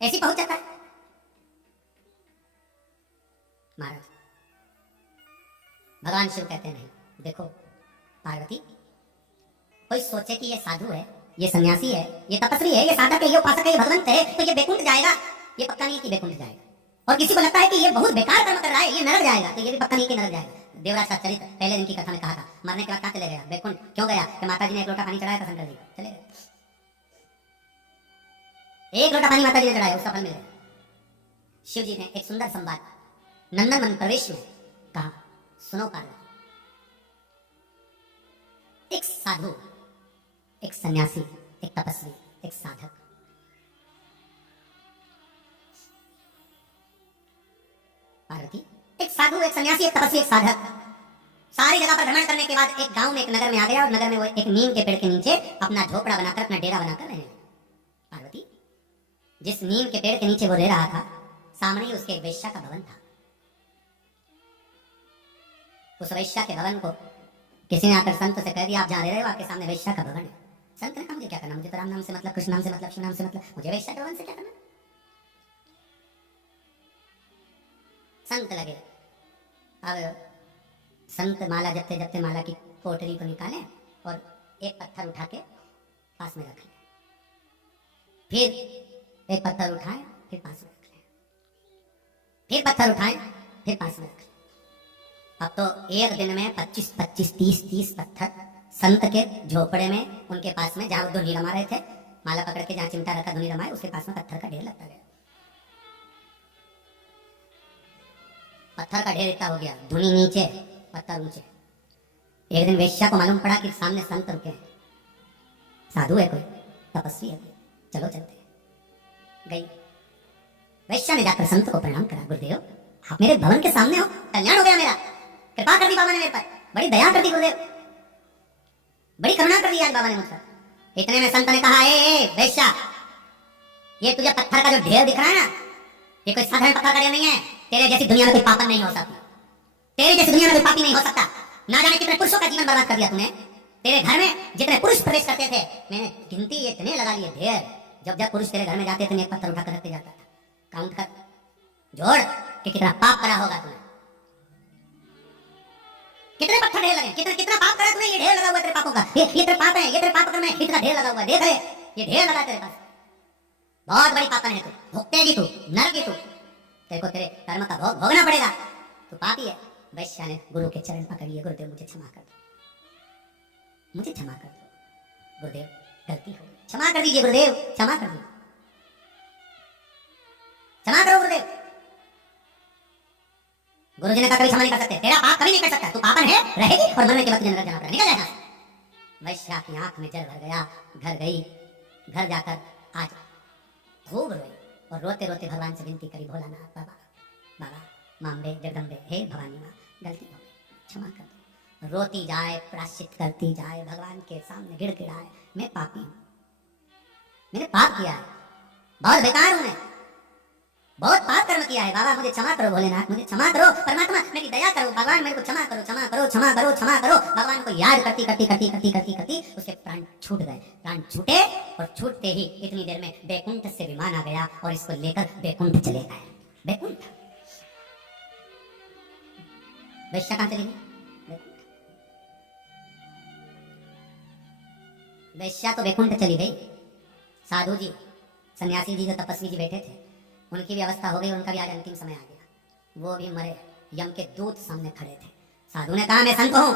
ऐसे पहुंच जाता है? महाराज भगवान शिव कहते हैं नहीं, देखो पार्वती, कोई सोचे कि ये साधु है, ये सन्यासी है, ये तपस्वी है, ये साधक है, ये उपासक है, ये भगवंत है, तो ये बैकुंठ जाएगा, ये पक्का नहीं कि बैकुंठ जाएगा। और किसी को लगता है कि ये बहुत बेकार कर्म कर रहा है, ये नरक जाएगा, तो ये भी पक्का नहीं कि नरक जाएगा। देवराज का चरित्र पहले दिन की कथा में कहा था, मरने के बाद कहाँ चले गया? बैकुंठ। क्यों गया? कि माता जी ने एक लोटा पानी चढ़ाया था शंकर जी, चले गए। एक लोटा पानी माता जी ने चढ़ाया, उसका फल मिल गया। शिव जी ने एक सुंदर संवाद नंदनवन प्रवेश में कहा, सुनो पार्वती, एक साधु, एक सन्यासी, एक तपस्वी, एक साधक, पार्वती एक साधु, एक सन्यासी, एक तपस्वी, एक साधक सारी जगह पर भ्रमण करने के बाद एक गांव में, एक नगर में आ गया, और नगर में वो एक नीम के पेड़ के नीचे अपना झोपड़ा बनाकर, अपना डेरा बनाकर रहने लगा। पार्वती जिस नीम के पेड़ के नीचे वो रह रहा था, सामने ही उसके एक वेश्या का भवन था। उस वेश्या के भवन को किसी ने आकर संत से कह दिया, आप जहां रह रहे हो आपके सामने वेश्या का भवन है। संत ने कहा मुझे क्या करना, मुझे तो राम नाम से मतलब, कृष्ण नाम से मतलब, शिव नाम से मतलब, मुझे वेश्या के भवन से क्या करना। संत लगे, अब संत माला जपते जपते माला की कोठरी को निकाले और एक पत्थर उठा के पास में रख ले, फिर एक पत्थर उठाए, फिर पास में रख ले, फिर पत्थर उठाए, फिर पास में रख ले। अब तो एक दिन में 25, 30 पत्थर संत के झोपड़े में, उनके पास में, जहां धुनी रमा रहे थे, माला पकड़ के जहां चिमटा रखा धुनी रमाए, उसके पास में पत्थर का ढेर लगता गया। पत्थर का ढेर इतना हो गया, धुनी नीचे, पत्थर ऊंचे। एक दिन वेश्या को मालूम पड़ा कि सामने संत रुके, साधु है कोई, तपस्वी है कोई, चलो चलते। गई वेश्या ने जाकर संत को प्रणाम करा, गुरुदेव आप मेरे भवन के सामने हो, कल्याण हो गया मेरा, कृपा कर दी बाबा ने मेरे पर, बड़ी दया कर दी गुरुदेव, बड़ी करुणा कर दी आज बाबा ने मुझ पर। इतने में संत ने कहा, ए वेश्या, ये तुझे पत्थर का जो ढेर दिख रहा है ना, ये कोई साधारण पत्थर का ढेर नहीं है, तेरे जैसी दुनिया में कोई पापन नहीं हो सकता, तेरे जैसी दुनिया में कोई पापी नहीं हो सकता। ना जाने कितने पुरुषों का जीवन बर्बाद कर दिया तूने, तेरे घर में जितने पुरुष प्रवेश करते थे, मैंने गिनती इतने लगा लिए ढेर, जब जब पुरुष तेरे घर में जाते थे एक पत्थर उठा कर रखते जाता था, काउंट कर, जोड़ कि कितना पाप करा होगा तूने, कितने पत्थर ढेर लगे, कितना पाप करा तूने, ये ढेर लगा हुआ तेरे पापों का, ये तेरे पाप है, ये तेरे पाप करने इतना ढेर लगा हुआ, देख रहे ये ढेर लगा तेरे पास, बहुत बड़ी पापन है तू, भुगतेगी तू, नरकी तू, तेरे को तेरे कर्म का भोग भोगना पड़ेगा, तू पापी है। वैश्या ने गुरु के चरण पकड़िए, गुरुदेव मुझे क्षमा कर दो, मुझे क्षमा कर दो गुरुदेव, गलती हो गई, क्षमा कर दीजिए गुरुदेव, क्षमा कर दीजिए, क्षमा करो गुरुदेव। गुरुजी ने कहा कभी क्षमा नहीं कर सकते, तेरा पाप कभी नहीं कर सकता, तू पापन है, रहेगी और मरने के बाद तुझे नरक जाना पड़ेगा, निकल जाएगा। वैश्या की आंख में जल भर गया, घर गई, घर जाकर आज खूब रोई और रोते रोते भगवान से विनती करी, भोलानाथ बाबा, बाबा, माम्बे, जगदम्बे, हे भवानी माँ, गलती हो गई, क्षमा कर दो। रोती जाए, प्राश्चित करती जाए, भगवान के सामने गिड़गिड़ाए, मैं पापी हूँ, मैंने पाप किया है, बहुत बेकार हूं मैं, बहुत पाप कर्म किया है, बाबा मुझे क्षमा करो, भोलेनाथ मुझे क्षमा करो, परमात्मा मेरी दया करो, भगवान मेरे को क्षमा करो, क्षमा करो, क्षमा करो, क्षमा करो। भगवान को याद करती करती करती करती करती करती उसके प्राण छूट गए, प्राण छूटे और छूटते ही इतनी देर में बैकुंठ से विमान आ गया और इसको लेकर बैकुंठ चले गए। बैकुंठ, वैश्या कहां चली गई? वैश्या तो बैकुंठ चली गई, साधु जी, सन्यासी जी, जो तपस्वी जी बैठे थे, उनकी भी अवस्था हो गई, उनका भी आज अंतिम समय आ गया, वो भी मरे, यम के दूत सामने खड़े थे। साधु ने कहा मैं संत हूं,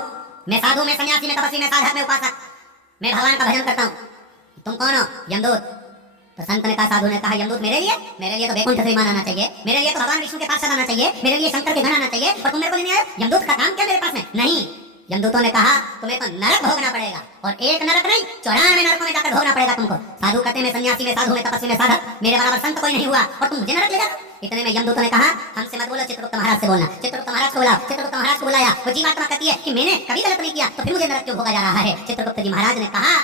मैं साधु, मैं सन्यासी, मैं तपस्वी, मैं साधक, मैं उपासक, मैं भगवान का भजन करता हूं, तुम कौन हो? यमदूत। तो संत ने कहा, साधु ने कहा, यमदूत मेरे लिए तो बैकुंठ से विमान आना चाहिए, मेरे लिए तो भगवान विष्णु के पास आना चाहिए, मेरे लिए शंकर के घर आना चाहिए, और तुम मेरे को लेने आए? यमदूत का काम क्या मेरे पास में? नहीं। यमदूतों ने कहा तुम्हें तो नरक भोगना पड़ेगा, और एक नरक नहीं 94 नरकों में जाकर भोगना पड़ेगा तुमको। साधु कहते में सन्यासी, में साधु, में तपस्वी, में साधक, मेरे बराबर संत कोई नहीं हुआ और तुम मुझे नरक ले जाओ। इतने में यमदूतों ने कहा हमसे मत बोलो, चित्रगुप्त महाराज से बोलना। चित्रगुप्त महाराज को बुलाओ। चित्रगुप्त महाराज को बुलाया। वो जीवात्मा कहती है कि मैंने कभी गलत नहीं किया, तो फिर मुझे नरक क्यों भोगा जा रहा है? चित्रगुप्त जी महाराज ने कहा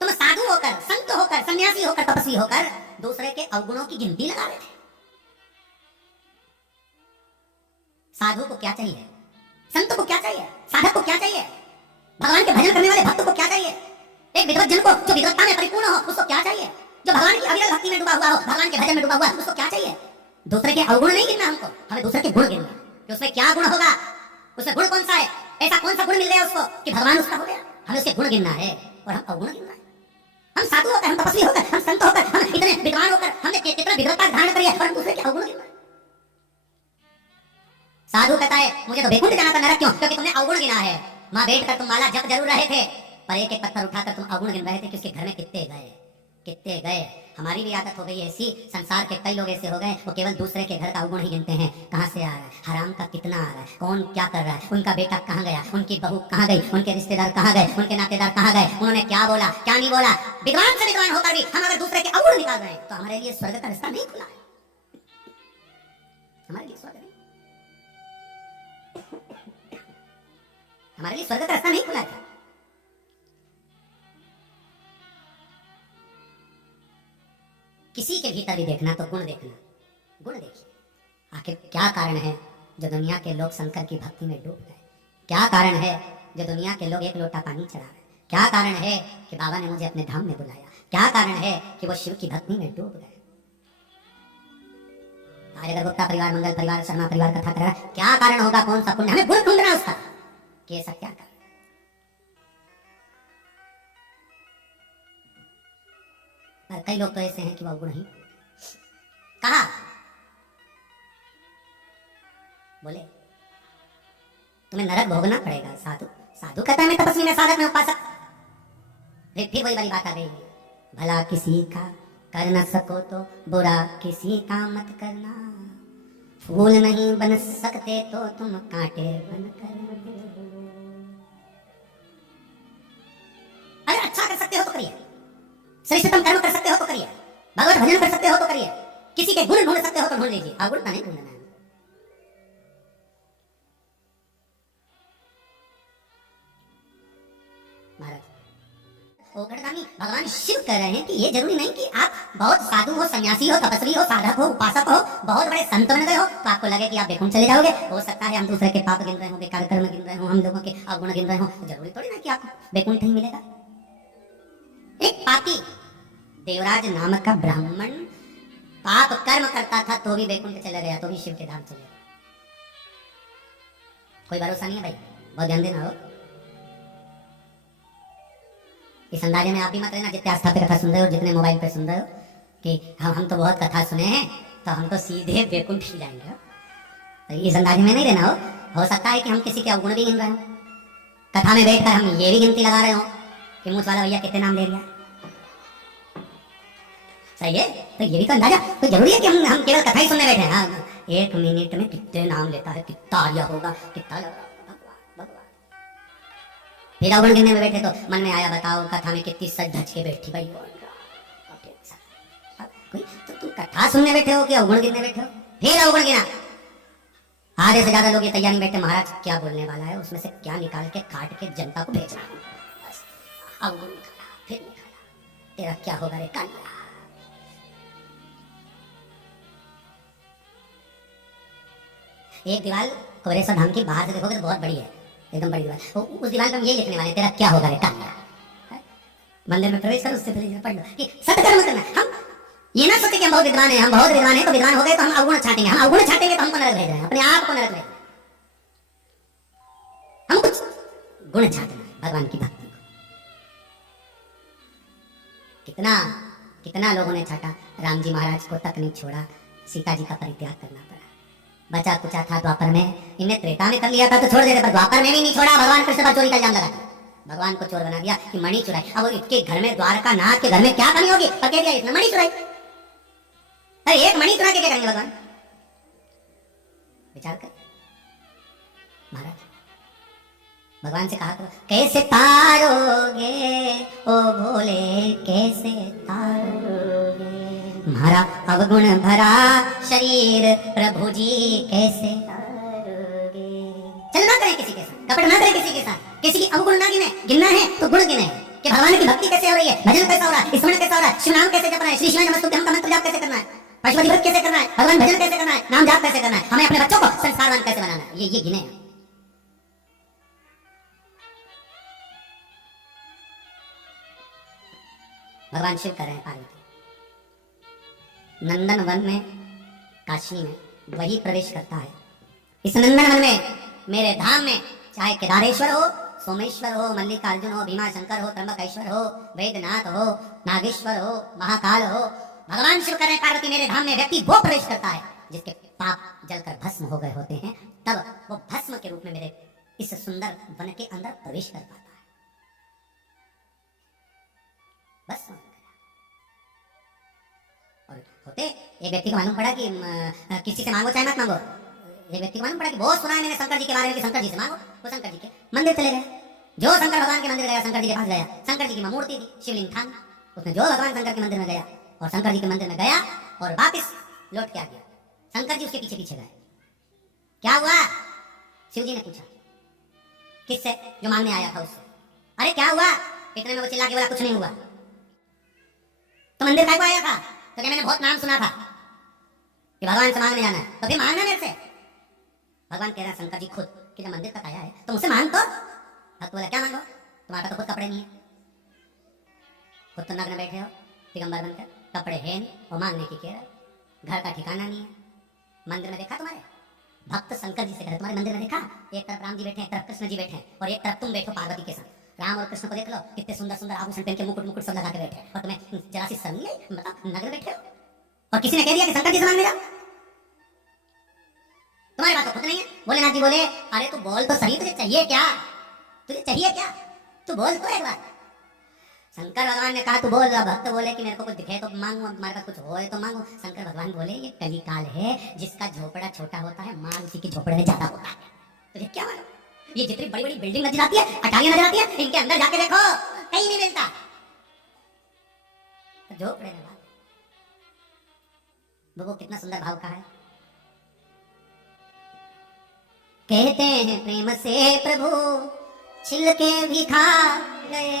तुम साधु होकर, संत होकर, सन्यासी होकर, तपस्वी होकर दूसरे के अवगुणों की गिनती लगा रहे थे। साधु को क्या चाहिए? संत को क्या चाहिए? साधक को क्या चाहिए? भगवान के भजन करने वाले भक्त को क्या चाहिए? एक विद्वत जन को जो विद्वत्ता में परिपूर्ण हो उसको क्या चाहिए? जो भगवान की अविरल भक्ति में डूबा हुआ हो, भगवान के भजन में डूबा हुआ उसको क्या चाहिए? दूसरे के अवगुण नहीं गिनना हमको, हमें दूसरे के गुण गिनना कि उसमें क्या गुण होगा, उसमें गुण कौन सा है, ऐसा कौन सा गुण मिल गया उसको कि भगवान उसका हो गया। हमें उसके गुण गिनना है और हम अवगुण गिनना है। हम साधु होकर, हम तपस्वी होकर, हम संत होकर, हम इतने विद्वान होकर, हमने कितना विद्वत्ता धारण करी है और हम दूसरे के अवगुण गिनना है। साधु कहता है मुझे तो बैकुंठ जाना था, नरक क्यों? क्योंकि तुमने अवगुण गिना है। मां बैठकर तुम माला जप जरूर रहे थे, पर एक एक पत्थर उठाकर तुम अवगुण गिन रहे थे कि उसके घर में कितने गए, कितने गए। हमारी भी आदत हो गई ऐसी, संसार के कई लोग ऐसे हो गए वो केवल दूसरे के घर का अवगुण ही गिनते हैं। कहां से आ रहा है, हराम का कितना आ रहा है, कौन क्या कर रहा है, उनका बेटा कहां गया, उनकी बहू कहां गई, उनके रिश्तेदार कहां गए, उनके नातेदार कहां गए, उन्होंने क्या बोला क्या नहीं बोला। विद्वान से विद्वान होकर भी हम अगर दूसरे के अवगुण निकाल रहे हैं तो हमारे लिए स्वर्ग का रास्ता नहीं खुला है, हमारे लिए स्वर्ग नहीं, हमारे लिए स्वर्ग का रास्ता नहीं खुला है। किसी के भीतर भी देखना तो गुण देखना, गुण देखिए आखिर क्या कारण है जो दुनिया के लोग शंकर की भक्ति में डूब गए, क्या कारण है जो दुनिया के लोग एक लोटा पानी चढ़ा रहे, क्या कारण है कि बाबा ने मुझे अपने धाम में बुलाया, क्या कारण है कि वो शिव की भक्ति में डूब गए। आज अगर गुप्ता परिवार, मंगल परिवार, शर्मा परिवार कथा कर रहा है, क्या कारण होगा, कौन सा पुण्य, हमें गुण ढूंढना उसका कि ऐसा क्या कारण। पर कई लोग तो ऐसे हैं कि वो गुण ही कहा बोले तुम्हें नरक भोगना पड़ेगा। साधु, साधु कहता है मैं तपस्वी, मैं साधक, मैं उपासक। फिर वही वाली बात आ गई, भला किसी का कर न सको तो बुरा किसी का मत करना, फूल नहीं बन सकते तो तुम कांटे बनकर। अरे अच्छा कर सकते हो तो करिए, श्रेष्ठतम कर्म कर सकते हो तो करिए, भगवत भजन कर सकते हो तो करिए, किसी के गुण ढूंढ सकते हो तो ढूंढ लीजिए, अवगुण का नहीं ढूंढना है। महाराज ओगड़गामी भगवान शिव कह रहे हैं कि ये जरूरी नहीं कि आप बहुत साधु हो, सन्यासी हो, तपस्वी हो, साधक हो, उपासक हो, बहुत बड़े संत बन गए हो तो आपको लगे कि आप बैकुंठ चले जाओगे। हो सकता है हम दूसरे के पाप गिन रहे हो, बेकार कर्म गिन रहे हो, हम लोगों के अवगुण गिन रहे हो, जरूरी थोड़ी ना कि आपको बैकुंठ ही मिलेगा। एक पापी देवराज नामक का ब्राह्मण पाप कर्म करता था तो भी बैकुंठ चला गया, तो भी शिव के धाम चले गया। कोई भरोसा नहीं है भाई, बहुत ध्यान देना हो। इस अंदाजे में आप भी मत रहना जितने आस्था पे कथा सुन रहे हो, जितने मोबाइल पे सुन रहे हो कि हम तो बहुत कथा सुने हैं तो हम तो सीधे बैकुंठ ही जाएंगे, तो इस अंदाजे में नहीं रहना हो सकता है कि हम किसी के अवगुण भी गिन रहे हो, कथा में बैठकर हम ये भी गिनती लगा रहे हो कि मूछ वाला भैया कितने नाम ले लिया। सही है, तो ये भी तो अंदाजा, तो जरूरी है कि हम केवल कथा ही सुनने बैठे हैं। हाँ, 1 मिनट में कितने नाम लेता है, कितना आर्य होगा, कितना लग रहा, भगवान भगवान। फिर अवगुण गिनने में बैठे तो मन में आया बताओ कथा में कितनी सज धज के बैठी भाई, कोई तो तुम कथा सुनने बैठे हो कि अवगुण गिनने बैठे हो? फिर अवगुण गिना। आधे से ज्यादा लोग ये तैयारी बैठे, महाराज क्या बोलने वाला है, उसमें से क्या निकाल के काट के जनता को भेजना। बस अवगुण निकाला, फिर निकाला, तेरा क्या होगा रे कान्या। एक दीवार कोरेश्वर धाम की बाहर से देखोगे तो बहुत बड़ी है, एकदम बड़ी दीवार। उस दीवार पर हम ये लिखने वाले, तेरा क्या होगा रे कान्या। मंदिर में प्रवेश करो, उससे पहले पढ़ लो कि सत्कर्म करना। हम ये ना सोचे कि हम बहुत विद्वान हैं, हम बहुत विद्वान हैं तो विद्वान हो गए तो हम अवगुण छाटेंगे, हम अवगुण छाटेंगे तो हमको नरक भेज रहे हैं, अपने आप को नरक भेज रहे हैं। हम कुछ गुण छाटना भगवान की भक्ति को। कितना कितना लोगों ने छाटा, राम जी महाराज को तक नहीं छोड़ा, सीता जी का परित्याग करना पड़ा। बचा कुचा था द्वापर में, इन्हें त्रेता में कर लिया था तो छोड़ देते, पर द्वापर में भी नहीं छोड़ा। भगवान कृष्ण पर चोरी का इल्जाम लगा, भगवान को चोर बना दिया कि मणि चुराई। अब इसके घर में, द्वारका नाथ के घर में क्या कमी होगी, पर कह दिया इसने मणि चुराई। अरे एक मणि चुरा के क्या करेंगे भगवान? विचार कर महाराज। भगवान से कहा करो, कैसे तारोगे ओ भोले, कैसे तारोगे हमारा अवगुण भरा शरीर, प्रभु जी कैसे तारोगे। चल ना करें किसी के साथ, कपट ना करें किसी के साथ, किसी की अवगुण ना गिने। गिनना है तो गुण गिने कि भगवान की भक्ति कैसे हो रही है, भजन कैसा हो रहा है, स्मरण कैसा हो रहा है, शिव नाम कैसे जपना है, श्री शिवाय नमस्तुभ्यं का मंत्र जाप कैसे करना है, पशुपति व्रत कैसे करना है, भगवान भजन कैसे करना है, नाम जाप कैसे करना है, हमें अपने बच्चों को संस्कारवान कैसे बनाना है, ये गिने। भगवान शिव कर रहे हैं पार्वती नंदन वन में, काशी में वही प्रवेश करता है। इस नंदन वन में, मेरे धाम में, चाहे केदारेश्वर हो, सोमेश्वर हो, मल्लिकार्जुन हो, भीमा शंकर हो, त्र्यंबकेश्वर हो, वैद्यनाथ हो, नागेश्वर हो, महाकाल हो, भगवान शिव करें पार्वती मेरे धाम में व्यक्ति वो प्रवेश करता है जिसके पाप जलकर भस्म हो गए होते हैं, तब वो भस्म के रूप में मेरे इस सुंदर वन के अंदर प्रवेश कर पाता है। बस और होते एक व्यक्ति को मालूम पड़ा कि किसी से मांगो चाहे मत मांगो, एक व्यक्ति को मालूम पड़ा कि बहुत सुना है मैंने शंकर जी के बारे में कि शंकर जी से मांगो। वो शंकर जी के मंदिर चले गए। जो शंकर भगवान के मंदिर गया, शंकर जी के पास गया, शंकर जी की मूर्ति थी, शिवलिंग था। उसने जो भगवान शंकर के मंदिर में गया और शंकर जी के मंदिर में गया और वापिस लौट के आ गया, शंकर जी उसके पीछे पीछे गए। क्या हुआ? शिव जी ने पूछा किससे? जो मांगने आया था उससे। अरे क्या हुआ? इतने में वो चिल्ला के बोला कुछ नहीं हुआ। तो मंदिर काय को आया था? तो क्या मैंने बहुत नाम सुना था कि भगवान से मांगने जाना है, तो फिर मांगना मेरे से। भगवान कह रहा है शंकर जी खुद कि जब मंदिर तक आया है तो मुझसे मांग। तो भक्त बोला क्या मांगो, तुम्हारा तो खुद कपड़े नहीं है, खुद तो नग्न बैठे हो दिगंबर बनकर, कपड़े हैं नहीं और मांगने की कह रहे, घर का ठिकाना नहीं है। मंदिर में देखा तुम्हारे भक्त शंकर जी से कह रहे, तुम्हारे मंदिर में देखा एक तरफ राम जी बैठे, एक तरफ कृष्ण जी बैठे और एक तरफ तुम बैठो पार्वती के साथ। राम और कृष्ण को देख लो कितने सुंदर सुंदर आभूषण पहन के, मुकुट सब लगा के बैठे, और तुम्हें जरा सी शर्म नहीं आई? मतलब नग्न बैठे हो और किसी ने कह दिया कि शंकर जी से मांगने जाओ। तुम्हारे पास तो खुद नहीं है। भोलेनाथ जी बोले अरे तू बोल तो सही, तुझे चाहिए क्या, तुझे चाहिए क्या, तू बोल तो एक बार। शंकर भगवान ने कहा तू बोल। भक्त बोले कि मेरे को कुछ दिखे तो मांगू, तुम्हारे पास कुछ होए तो मांगू। शंकर भगवान बोले ये कली काल है, जिसका झोपड़ा छोटा होता है माल उसी के झोपड़े में ज्यादा होता है। तुझे क्या मालूम? ये जितनी बड़ी बड़ी बिल्डिंग नजर आती है, अटारियां नजर आती है, इनके अंदर जाके देखो कहीं नहीं मिलता। तो झोपड़े में वो कितना सुंदर भाव का है। कहते हैं प्रेम से प्रभु छिलके भी खा गए,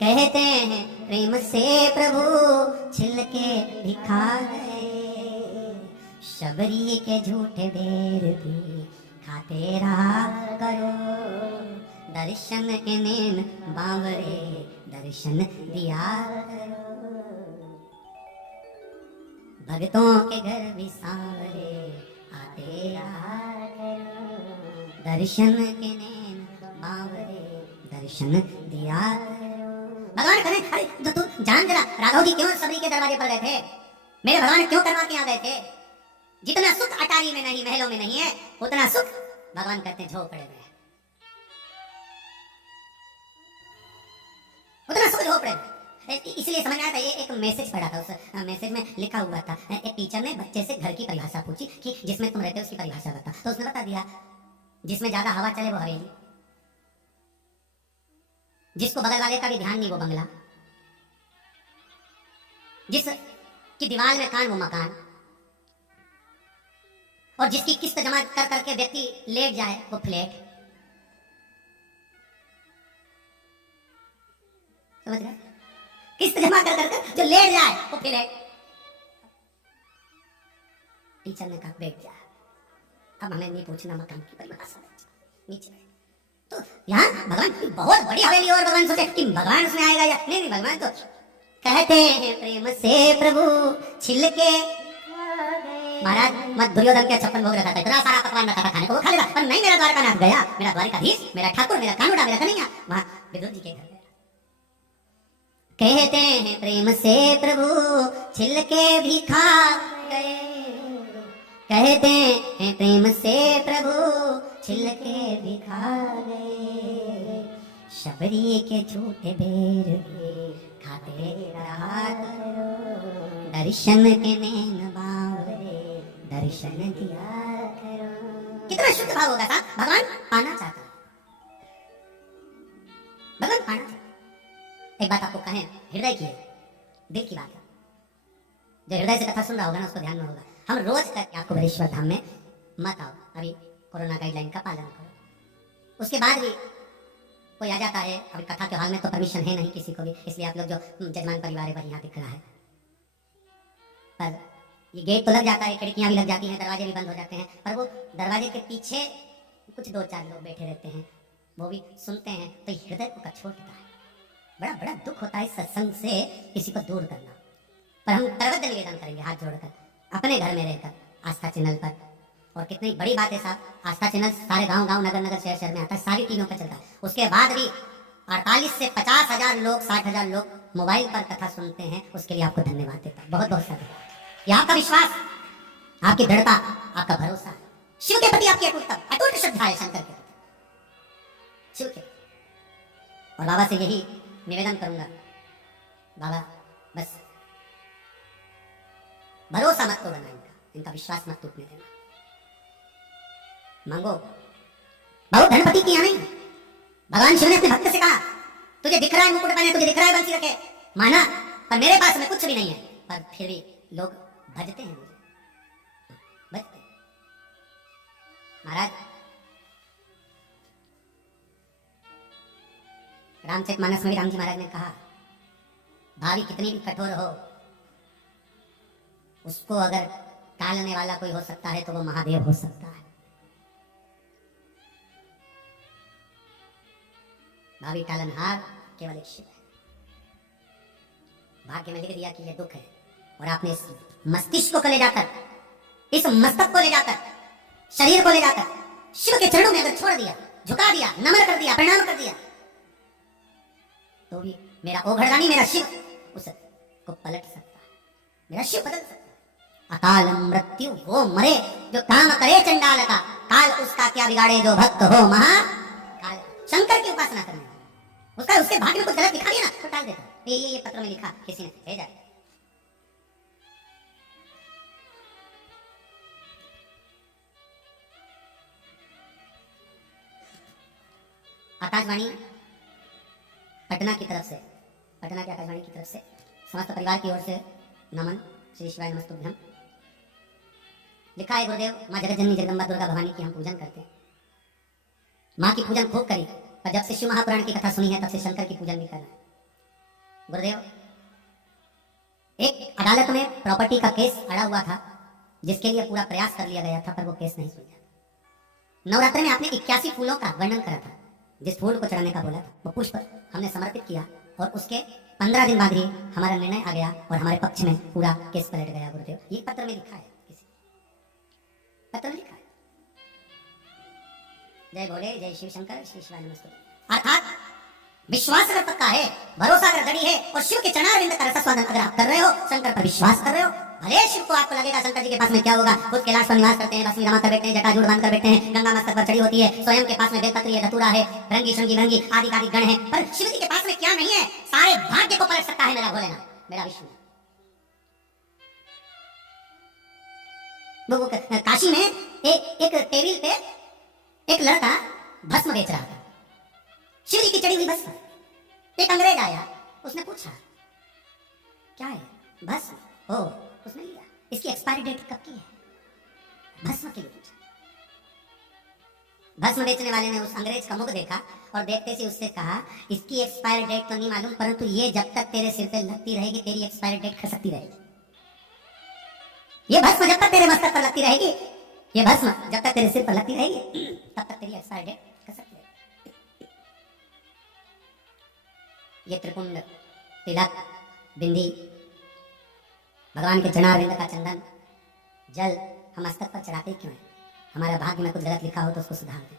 कहते हैं प्रेम से प्रभु छिलके भी खा गए, शबरी के झूठे बेर भी खाते रहा करो, दर्शन इन्हें बावरे दर्शन दिया करो, भक्तों के घर भी सांवरे आते रहा करो, दर्शन इन्हें बावरे दर्शन दिया करो। भगवान करे अरे तो तू जान जरा, राघव जी क्यों सबरी के दरवाजे पर गए थे, मेरे भगवान क्यों करवा के आ गए थे? जितना सुख अटारी में नहीं, महलों में नहीं है, उतना सुख भगवान कहते हैं झोपड़े में, उतना सुख झोपड़े में। इसलिए समझ आया था, ये एक मैसेज पढ़ा था, उस मैसेज में लिखा हुआ था, एक टीचर ने बच्चे से घर की परिभाषा पूछी कि जिसमें तुम रहते हो उसकी परिभाषा बता, तो उसने बता दिया जिसमें ज्यादा हवा चले वो हवेली, जिसको बगल वाले का भी ध्यान नहीं वो बंगला, जिस कि दीवार में कान वो मकान, और जिसकी किस्त जमा कर करके व्यक्ति लेट जाए वो फ्लैट। समझ गए? किस्त जमा कर करके जो लेट जाए वो फ्लैट। टीचर ने कहा बैठ जा, अब हमें नहीं पूछना मकान की परिभाषा, नीचे। तो यहाँ भगवान की बहुत बड़ी हवेली, और भगवान सोचे कि भगवान उसमें आएगा या नहीं। नहीं, भगवान तो कहते हैं प्रेम से प्रभु छिलके। महाराज मत दुर्योधन के 56 भोग रखा था, इतना सारा पकवान रखा था खाने को, वो खा लेगा, पर नहीं, मेरा द्वारकानाथ गया, मेरा द्वारिकाधीश, मेरा ठाकुर, मेरा कानूड़ा, मेरा कन्हैया वहां विदुर जी के घर गया। कहते हैं प्रेम से प्रभु छिलके भी खा गए, कहते हैं प्रेम से प्रभु छिलके भी खा गए, शबरी के झूठे बेर भी खाते रहा करो, दर्शन के नैन बावरे दर्शन दिया करो। कितना शुद्ध भाव होगा था। भगवान पाना चाहता है, भगवान पाना चाहता है। एक बात आपको कहें, हृदय की है, दिल की बात है। जो हृदय से कथा सुन रहा होगा ना, उसको ध्यान में होगा। हम रोज कहते हैं आपको बलेश्वर धाम में मत आओ, अभी कोरोना गाइडलाइन का पालन करो। उसके बाद भी कोई आ जाता है, अभी कथा के हॉल में तो परमिशन है नहीं किसी को भी, इसलिए आप लोग जो जजमान परिवार है वही यहाँ दिख रहा है, पर ये गेट तो लग जाता है, खिड़कियां भी लग जाती हैं, दरवाजे भी बंद हो जाते हैं, पर वो दरवाजे के पीछे कुछ 2-4 लोग बैठे रहते हैं, वो भी सुनते हैं, तो हृदय को कछोटता है। बड़ा बड़ा दुख होता है सत्संग से किसी को दूर करना। पर हम करवत निवेदन करेंगे हाथ जोड़कर, अपने घर में रहकर, आस्था चैनल पर। और कितनी बड़ी बात है साहब, आस्था चैनल सारे गांव गांव, नगर नगर, शहर शहर में आता है, सारी टीमों पर चलता है। उसके बाद भी 48 से 50,000 लोग, 60,000 लोग मोबाइल पर कथा सुनते हैं, उसके लिए आपको धन्यवाद देता हूं, बहुत बहुत धन्यवाद। ये आपका विश्वास, आपकी दृढ़ता, आपका भरोसा, शिव के प्रति आपकी अटूट श्रद्धा है, शंकर के प्रति, शिव के। और बाबा से यही निवेदन करूंगा, बाबा बस भरोसा मत तोड़ना इनका विश्वास मत टूटने देना। मांगो, बहुत धनपति किया नहीं। भगवान शिव ने अपने भक्त से कहा, तुझे दिख रहा है मुकुट पहने, तुझे दिख रहा है बंसी रखे, माना, पर मेरे पास में कुछ भी नहीं है, पर फिर भी लोग भजते हैं मुझे, भजते हैं। महाराज रामचरितमानस में भी राम जी महाराज ने कहा, भावी कितनी भी कठोर हो, उसको अगर टालने वाला कोई हो सकता है तो वो महादेव हो सकता है। भावी टालनहार केवल एक शिव है। भाग्य में लिख दिया कि ये दुख है, और आपने इस मस्तिष्क को ले जाकर, इस मस्तक को ले जाकर, शरीर को ले जाकर शिव के चरणों में अगर छोड़ दिया, झुका दिया, नमन कर दिया, प्रणाम कर दिया, तो भी मेरा ओघड़दानी, मेरा शिव उसको पलट सकता है, मेरा शिव बदल सकता है। अकाल मृत्यु वो मरे जो काम करे चंडाल का, काल उसका क्या बिगाड़े जो भक्त हो महाकाल। शंकर की उपासना करने, उसके भाग्य में कुछ गलत लिखा दिया ना तो टाल देता। ये पत्र में लिखा किसी ने भेजा है। आकाशवाणी पटना की तरफ से, पटना की आकाशवाणी की तरफ से समस्त परिवार की ओर से नमन, श्री शिवाय नमस्तुभ्यम। लिखा है गुरुदेव, माँ जगतजननी जगदम्बा दुर्गा भवानी की हम पूजन करते हैं। माँ की पूजन खूब करी, पर जब से शिव महापुराण की कथा सुनी है तब से शंकर की पूजन भी कर रहे हैं। गुरुदेव, एक अदालत में प्रॉपर्टी का केस अड़ा हुआ था, जिसके लिए पूरा प्रयास कर लिया गया था, पर वो केस नहीं सुलझा। नवरात्र में आपने 81 फूलों का वर्णन करा था, जिस फूल को चढ़ाने का बोला था वो पुष्प हमने समर्पित किया, और उसके 15 दिन बाद ही हमारा निर्णय आ गया और हमारे पक्ष में पूरा केस पलट गया। गुरुदेव, ये पत्र में लिखा है, किसी पत्र में लिखा है। जय भोले, जय शिव शंकर, श्री शिवाय नमस्तुभ्यम। अर्थात विश्वास अगर पक्का है, भरोसा अगर दृढ़ है, और शिव के चरणारविंद का रसास्वादन अगर आप कर रहे हो, शंकर पर विश्वास कर रहे हो, भले शिव को आपको लगेगा शंकर जी के पास में क्या होगा, खुद कैलाश पर निवास करते हैं, भस्मी रमा कर बैठते हैं, जटाजूट बांध कर बैठते हैं, गंगा मस्तक पर चढ़ी होती है, स्वयं के पास में बेलपत्र है, धतूरा है, रंगी शृंगी भंगी आदि आदि गण है, पर शिव जी के पास में क्या नहीं है, सारे भाग्य को पलट सकता है मेरा भोलेनाथ, मेरा विष्णु। वो काशी में एक टेबल पे एक लड़का भस्म बेच रहा था, शिव जी की चढ़ी हुई भस्म। एक अंग्रेज आया, उसने पूछा क्या है भस्म, ओ उसने लिया। इसकी एक्सपायरी डेट कब की है? भस्म के लिए पूछा। भस्म बेचने वाले ने उस अंग्रेज का मुख देखा और देखते से उससे कहा, इसकी एक्सपायरी डेट तो नहीं मालूम, परंतु ये जब तक तेरे सिर पे लगती रहेगी तेरी एक्सपायरी डेट खसकती रहेगी। ये भस्म जब तक तेरे मस्तक पर लगती रहेगी, ये भस्म जब तक तेरे सिर पर लगती रहेगी, तब तक तेरी एक्सपायरी डेट खसकती रहेगी। ये त्रिपुंड, तिलक, बिंदी, भगवान के चरणारविंद का चंदन, जल हम मस्तक पर चढ़ाते क्यों हैं? हमारा भाग्य में कुछ गलत लिखा हो तो उसको सुधार देना।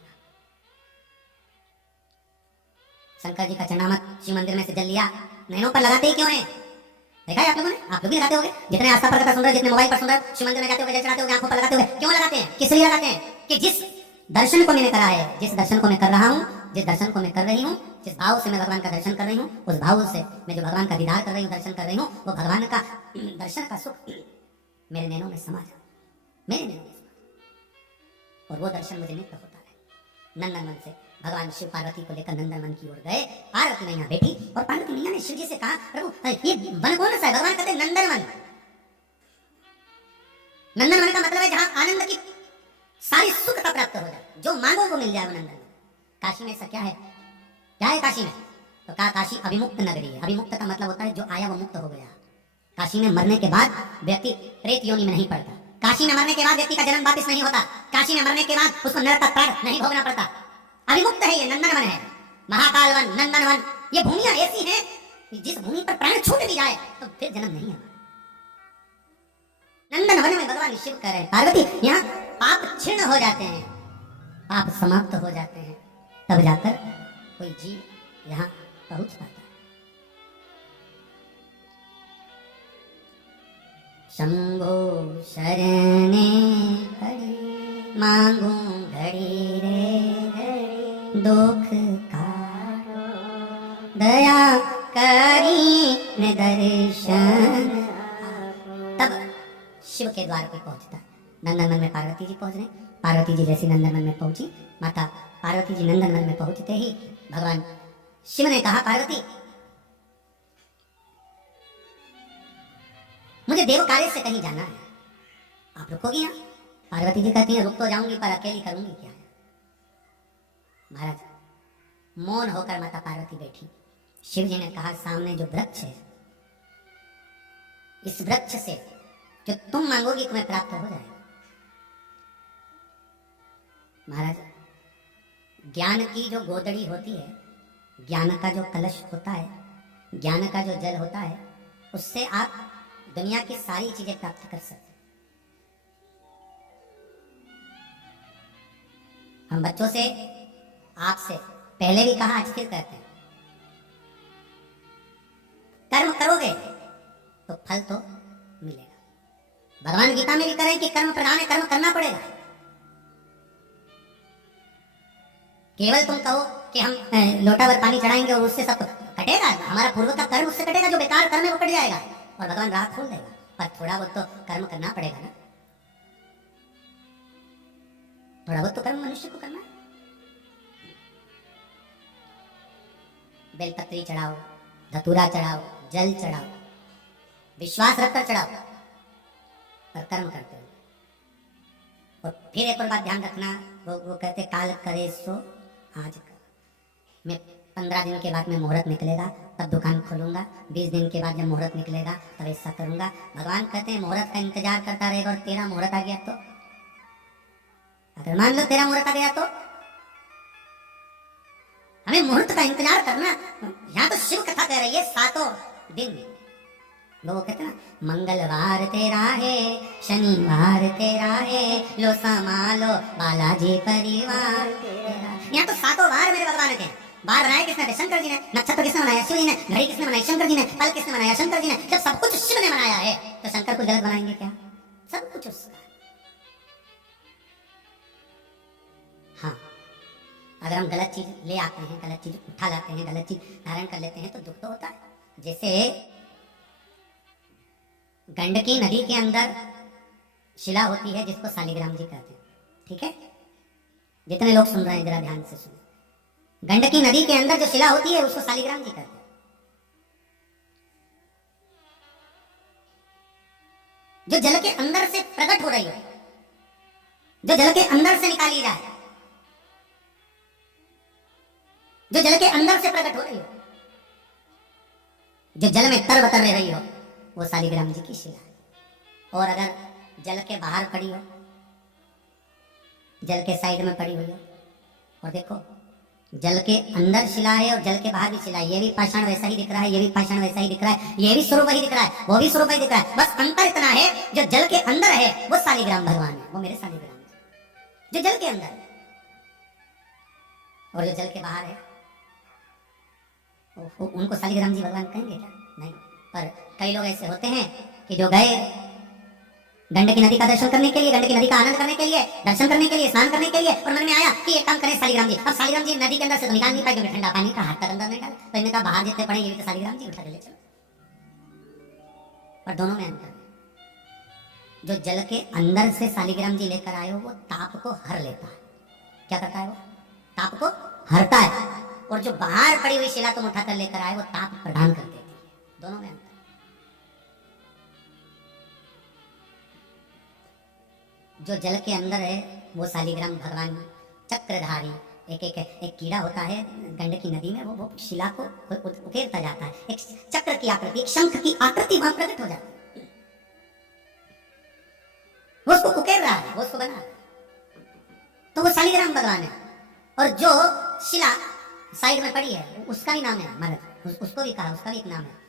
शंकर जी का चरणामृत शिव मंदिर में से जल लिया, नैनों पर लगाते ही क्यों हैं? देखा है आप लोगों ने? आप लोग भी लगाते होंगे, जितने आस्था पर सुन रहे, जितने मोबाइल पर सुन रहे, शिव मंदिर में जाते होंगे, जल चढ़ाते होंगे, आंखों पर लगाते होंगे। क्यों लगाते हैं? किस लिए लगाते हैं? कि जिस दर्शन को मैंने करा है, जिस दर्शन को मैं कर रहा हूँ, जिस दर्शन को मैं कर रही हूँ, जिस भाव से मैं भगवान का दर्शन कर रही हूँ, उस भाव से मैं जो भगवान का दीदार कर रही हूँ, दर्शन कर रही हूँ, वो भगवान का दर्शन का सुख मेरे नैनों में समा जाए, मेरे नैनों में समा जाए, और वो दर्शन मुझे नित्य होता है। नंदनवन से भगवान शिव पार्वती को लेकर नंदनवन की ओर गए। पार्वती मैया बैठी और पार्वती मैया ने शिव जी से कहा, प्रभु ये वन कौन सा है? भगवान कहते नंदनवन। नंदनवन का मतलब है जहां आनंद की सारी सुखता प्राप्त हो जाए, जो मांगो वो मिल जाए, वो नंदनवन। काशी में ऐसा क्या है? क्या है काशी में? तो कहा काशी अभिमुक्त नगरी है। अभिमुक्त का मतलब होता है जो आया वो मुक्त हो गया। काशी में मरने के बाद व्यक्ति प्रेत योनि में नहीं पड़ता। काशी में मरने के बाद व्यक्ति का जन्म वापस नहीं होता। काशी में मरने के बाद उसको नरक का प्राण नहीं भोगना पड़ता। अभिमुक्त है ये, नंदनवन है, महाकालवन, नंदनवन। ये भूमियां ऐसी हैं जिस भूमि पर प्राण छूट भी जाए तो फिर जन्म नहीं है। नंदनवन में भगवान शिव कह रहे हैं, पार्वती यहाँ पाप क्षीण हो जाते हैं, पाप समाप्त हो जाते हैं, तब जाकर कोई जीव यहाँ पहुंच पाता है। शंभो शरणे पड़ी, मांगू घड़ी रे घड़ी, दुख कारो दया करी ने दर्शन। तब शिव के द्वार पे पहुंचता। नंदनवन में पार्वती जी पहुंच रहे। पार्वती जी जैसी नंदनवन में पहुंची, माता पार्वती जी नंदनवन में पहुंचते ही भगवान शिव ने कहा, पार्वती मुझे देव कार्य से कहीं जाना है, आप रुकोगी यहाँ? पार्वती जी कहती हैं, रुक तो जाऊंगी पर अकेली करूंगी क्या? महाराज मौन होकर माता पार्वती बैठी। शिव जी ने कहा, सामने जो वृक्ष है, इस वृक्ष से जो तुम मांगोगी तुम्हें प्राप्त हो जाएगा। महाराज ज्ञान की जो गोदड़ी होती है, ज्ञान का जो कलश होता है, ज्ञान का जो जल होता है, उससे आप दुनिया की सारी चीजें प्राप्त कर सकते हैं। हम बच्चों से, आपसे पहले भी कहा, आज फिर कहते हैं, कर्म करोगे तो फल तो मिलेगा। भगवान गीता में भी करें कि कर्म प्रधान है, कर्म करना पड़ेगा। केवल तुम कहो कि हम लोटा भर पानी चढ़ाएंगे और उससे सब कटेगा, हमारा पूर्व का कर्म उससे कटेगा, जो बेकार कर्म है वो कट जाएगा और भगवान राह खोल देगा। पर थोड़ा बहुत तो कर्म करना पड़ेगा ना, थोड़ा बहुत तो कर्म मनुष्य को करना है। बेलपत्री चढ़ाओ, धतूरा चढ़ाओ, जल चढ़ाओ, विश्वास रखकर चढ़ाओ, पर कर्म करते हो। और फिर एक और बात ध्यान रखना, वो कहते काल करे सो आज कर। मैं 15 दिन के बाद में मुहूर्त निकलेगा तब दुकान खोलूंगा, 20 दिन के बाद जब मुहूर्त निकलेगा तब ऐसा करूंगा। भगवान कहते हैं मुहूर्त का इंतजार करता रहेगा और तेरा मुहूर्त आ गया तो, अगर मान लो तेरा मुहूर्त आ गया तो हमें मुहूर्त का इंतजार करना। यहाँ तो शिव कथा कह रही है 7 दिन। लोग कहते ना, मंगलवार तेरा है, शनिवार तेरा है, लो संभालो बालाजी परिवार तेरा। यहाँ तो 7 बार मेरे भगवान के हैं। बार बनाए किसने थे? शंकर जी ने। नक्षत्र किसने बनाया? शिव जी ने। घड़ी किसने बनाई? शंकर जी ने। पल किसने बनाया? शंकर जी ने। जब सब कुछ शिव ने बनाया है तो शंकर को गलत बनाएंगे क्या? सब कुछ उसका। हाँ, अगर हम गलत चीज ले आते हैं, गलत चीज उठा लाते हैं, गलत चीज धारण कर लेते हैं तो दुख तो होता है। जैसे गंडकी नदी के अंदर शिला होती है जिसको शालिग्राम जी कहते हैं। ठीक है, जितने लोग सुन रहे हैं जरा ध्यान से सुनो। गंडकी नदी के अंदर जो शिला होती है उसको शालिग्राम जी कहते हैं। जो जल के अंदर से प्रकट हो रही हो, जो जल के अंदर से निकाली जाए, जो जल के अंदर से प्रकट हो रही हो, जो जल में तर बतर रही हो, वो शालिग्राम जी की शिला है। और अगर जल के बाहर पड़ी हो, जल के साइड में पड़ी हुई हो, और देखो जल के अंदर शिला है और जल के बाहर भी शिला है, ये भी पाषाण वैसा ही दिख रहा है, ये भी पाषाण वैसा ही दिख रहा है, ये भी स्वरूप ही दिख रहा है, वो भी स्वरूप ही दिख रहा है, बस अंतर इतना है जो जल के अंदर है वो शालिग्राम भगवान है, वो मेरे शालिग्राम जो जल के अंदर है, और जो जल के बाहर है उनको शालिग्राम जी भगवान कहेंगे क्या? नहीं। पर कई लोग ऐसे होते हैं कि जो गए गंडकी नदी का दर्शन करने के लिए, गंडकी नदी का आनंद करने के लिए, दर्शन करने के लिए, स्नान करने के लिए, और मन में आया कि एक काम करें शालिग्राम जी। अब शालिग्राम जी नदी के अंदर से तो निकाल नहीं पाए क्योंकि ठंडा पानी का हाथ तक अंदर नहीं डाल, तो इन्हें कहा बाहर जितने पड़े ये भी तो शालिग्राम जी उठा के ले चलो। पर दोनों में अंतर है। जो जल के अंदर से शालिग्राम जी लेकर आए हो वो ताप को हर लेता है। क्या करता है? वो ताप को हरता है, और जो बाहर पड़ी हुई शिला तुम उठाकर लेकर आए वो ताप प्रदान कर देती है। दोनों में अंतर। जो जल के अंदर है वो शालिग्राम भगवान चक्रधारी, एक कीड़ा होता है गंडकी नदी में, वो शिला को उकेरता जाता है, एक चक्र की आकृति, एक शंख की आकृति वहां प्रकट हो जाती है, वो उसको उकेर रहा है, वो उसको बना रहा है, तो वो शालिग्राम भगवान है। और जो शिला साइड में पड़ी है उसका ही नाम है मरद, उसको भी कहा, उसका भी एक नाम है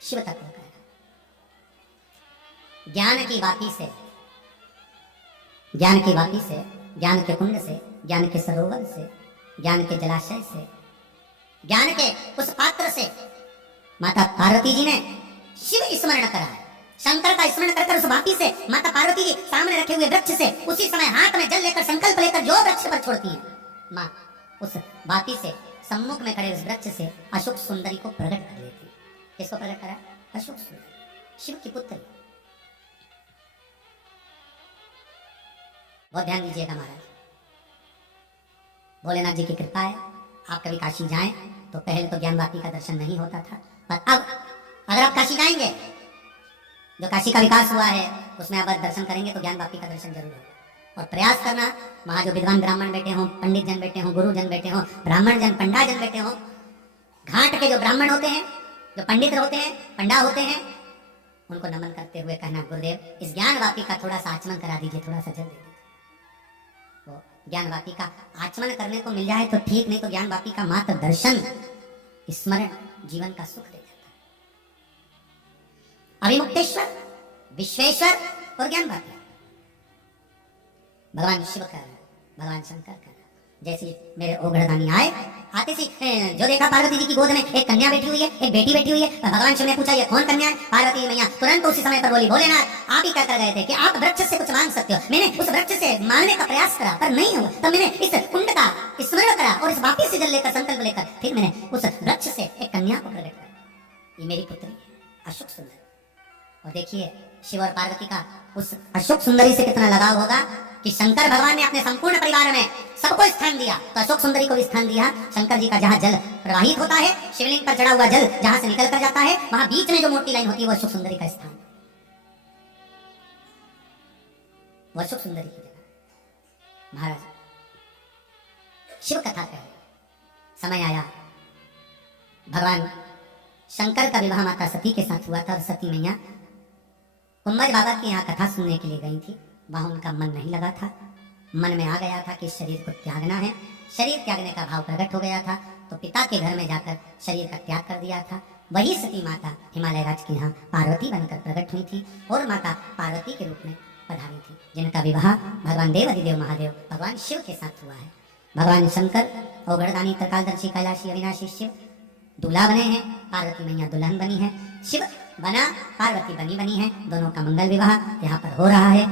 शिव तत्व का। ज्ञान की वापी से, ज्ञान की वापी से, ज्ञान के कुंड से, ज्ञान के सरोवर से, ज्ञान के जलाशय से, ज्ञान के उस पात्र से माता पार्वती जी ने शिव स्मरण करा है, शंकर का स्मरण कर उस वापी से माता पार्वती जी सामने रखे हुए वृक्ष से उसी समय हाथ में जल लेकर संकल्प लेकर जो वृक्ष पर छोड़ती हैं, माँ उस वापी से सम्मुख में खड़े उस वृक्ष से अशोक सुंदरी को प्रकट कर लेती है। किसको प्रकट करा? अशोक सुंदरी, शिव की पुत्री। बहुत ध्यान दीजिएगा महाराज, भोलेनाथ जी की कृपा है, आप कभी काशी जाएं तो पहले तो ज्ञान वापी का दर्शन नहीं होता था, पर अब अगर आप काशी जाएंगे, जो काशी का विकास हुआ है उसमें आप दर्शन करेंगे तो ज्ञान वापी का दर्शन जरूर होगा। और प्रयास करना, वहां जो विद्वान ब्राह्मण बैठे हों, पंडित जन बैठे हों, गुरु जन बैठे हों, ब्राह्मण जन, पंडा जन बैठे हों, घाट के जो ब्राह्मण होते हैं, जो पंडित होते हैं, पंडा होते हैं, उनको नमन करते हुए कहना, गुरुदेव इस ज्ञान वापी का थोड़ा सा आचमन करा दीजिए, थोड़ा सा जल दे दीजिए। तो ज्ञान वापी का आचमन करने को मिल जाए तो ठीक, नहीं तो ज्ञान वापी का मात्र दर्शन स्मरण जीवन का सुख दे जाता है। अभिमुक्तेश्वर, विश्वेश्वर और ज्ञान वापी भगवान शिव का, भगवान शंकर का। जैसे मेरे ओघड़दानी आए, आते सी जो देखा पार्वती जी की गोद में एक कन्या बैठी हुई है, एक बेटी बैठी हुई है, भगवान शिव ने पूछा ये कौन कन्या है? पार्वती मैया तुरंत उसी समय पर बोली, भोलेनाथ आप ही क्या कर गए थे कि आप वृक्ष से कुछ मांग सकते हो। मैंने उस वृक्ष से मांगने का प्रयास करा पर नहीं हुआ, तब मैंने इस कुंड का स्मरण करा और इस वापी से जल लेकर, संकल्प लेकर, फिर मैंने उस वृक्ष से एक कन्या को प्रकट करा, ये मेरी पुत्री है अशोक सुंदरी। और देखिए शिव और पार्वती का उस अशोक सुंदरी से कितना लगाव होगा कि शंकर भगवान ने अपने संपूर्ण परिवार में सबको स्थान दिया, तो अशोक सुंदरी को भी स्थान दिया। शंकर जी का जहां जल प्रवाहित होता है, शिवलिंग पर चढ़ा हुआ जल जहां से निकल कर जाता है, वहां बीच में जो मोटी लाइन होती है वो अशोक सुंदरी का स्थान, वो अशोक सुंदरी की जगह। महाराज शिव कथा कहे, समय आया भगवान शंकर का विवाह माता सती के साथ हुआ था, और सती मैया कुंभज बाबा के यहाँ कथा सुनने के लिए गई थी। वहां उनका मन नहीं लगा था, मन में आ गया था कि शरीर को त्यागना है, शरीर त्यागने का भाव प्रकट हो गया था, तो पिता के घर में जाकर शरीर का त्याग कर दिया था। वही सती माता हिमालय राज के यहाँ पार्वती बनकर प्रकट हुई थी और माता पार्वती के रूप में पधारी थी, जिनका विवाह भगवान देव अधिदेव महादेव भगवान शिव के साथ हुआ है। भगवान शंकर ओघड़दानी त्रिकालदर्शी कैलाशी अविनाशी शिव दूल्हा बने हैं, पार्वती मैया दुल्हन बनी है, शिव बना, पार्वती बनी है, दोनों का मंगल विवाह यहाँ पर हो रहा है।